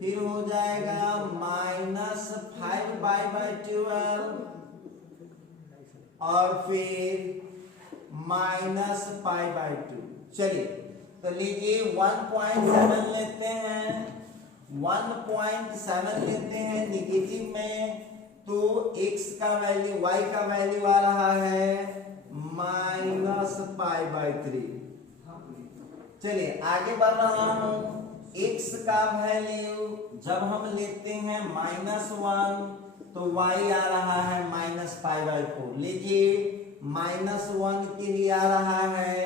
फिर हो जाएगा -5/12 और फिर -π/2। चलिए तो लीजिए 1.7 लेते हैं, 1.7 लेते हैं निगेटिव में, तो x का वैल्यू, y का वैल्यू आ रहा है -π/3। चलिए आगे बढ़ रहा हूं, x का वैल्यू जब हम लेते हैं -1 तो y आ रहा है -π/4। लीजिए -1 के लिए आ रहा है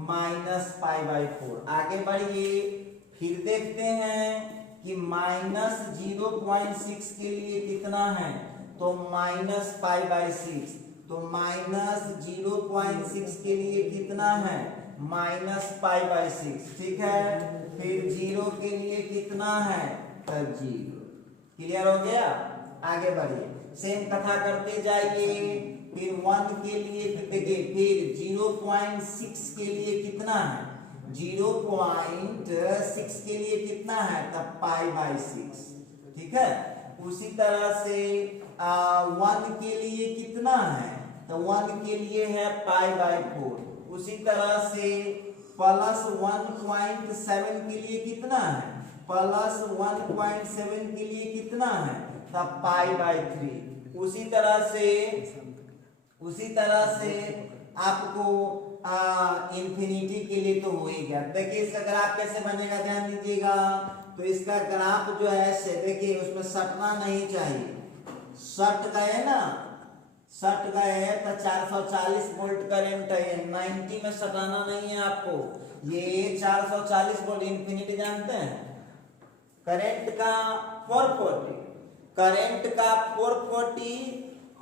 -π/4। आगे बढ़िए, फिर देखते हैं कि -0.6 के लिए कितना है, तो -π/6, तो -0.6 के लिए कितना है, -π/6, ठीक है। फिर 0 के लिए कितना है, तो 0। क्लियर हो गया। आगे बढ़िए, सेम कथा करते जाइए। फिर 1 के लिए देखिए, फिर 0.6 के लिए कितना है, 0.6 के लिए कितना है, तब π/6, ठीक है। उसी तरह से 1 के लिए कितना है, तो 1 के लिए है π/4। उसी तरह से +1.7 के लिए कितना है, +1.7 के लिए कितना है, तब π/3। उसी तरह से आपको इंफिनिटी के लिए तो हो ही गया। देखिए इसका ग्राफ कैसे बनेगा, ध्यान दीजिएगा। तो इसका ग्राफ जो है से देखिए उसमें सटना नहीं चाहिए, सट गए ना, सट गए तो 440 वोल्ट करंट है, 90 में सटाना नहीं है आपको। ये 440 वोल्ट इंफिनिटी जानते हैं, करंट का 440, करंट का 440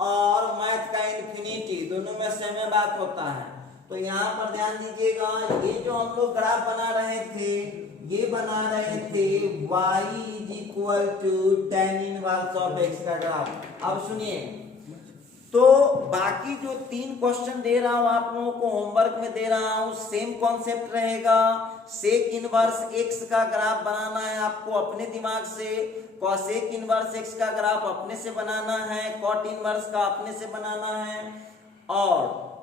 और मैथ का इंफिनिटी, दोनों में सेम बात होता है। तो यहाँ पर ध्यान दीजिएगा, ये जो हम लोग ग्राफ बना रहे थे, ये बना रहे थे y = tan inverse of x का ग्राफ। अब सुनिए, तो बाकी जो 3 क्वेश्चन दे रहा हूं आप लोगों को, होमवर्क में दे रहा हूं, सेम कॉन्सेप्ट रहेगा। सेक इनवर्स x का ग्राफ बनाना है आपको अपने दिमाग से, कॉसेक इनवर्स x का ग्राफ अपने से बनाना है, कॉट इनवर्स का अपने से बनाना है। और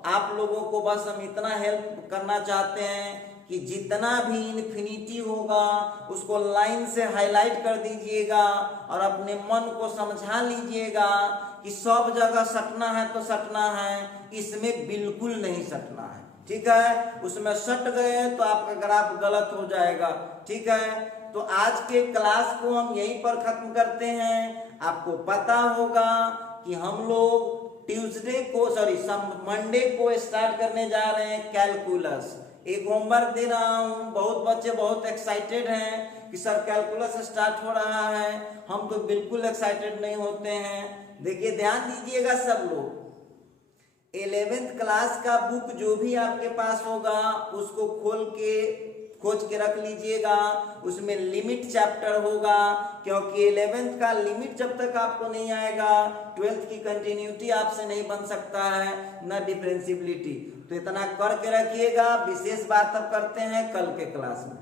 आप लोगों को बस हम इतना हेल्प करना चाहते हैं कि जितना भी इन्फिनिटी होगा उसको लाइन से हाईलाइट कर दीजिएगा और अपने मन को समझा लीजिएगा कि सब जगह सटना है तो सटना है, इसमें बिल्कुल नहीं सटना है, ठीक है। उसमें सट गए तो आपका ग्राफ गलत हो जाएगा, ठीक है। तो आज के क्लास को हम यहीं पर खत्म करते हैं। आपको पता होगा कि हम लोग ट्यूसडे को मंडे को स्टार्ट करने जा रहे हैं कैलकुलस। एक होमवर्क दे रहा हूं, बहुत बच्चे बहुत एक्साइटेड हैं कि सर कैलकुलस स्टार्ट हो रहा है। हम तो बिल्कुल एक्साइटेड नहीं होते हैं। देखिए ध्यान दीजिएगा सब लोग, 11th क्लास का बुक जो भी आपके पास होगा उसको खोज के रख लीजिएगा। उसमें लिमिट चैप्टर होगा, क्योंकि 11th का लिमिट जब तक आपको नहीं आएगा 12th की कंटिन्यूटी आपसे नहीं बन सकता है, ना डिफरेंशियबिलिटी। तो इतना करके रखिएगा। विशेष बात अब करते हैं कल के क्लास में।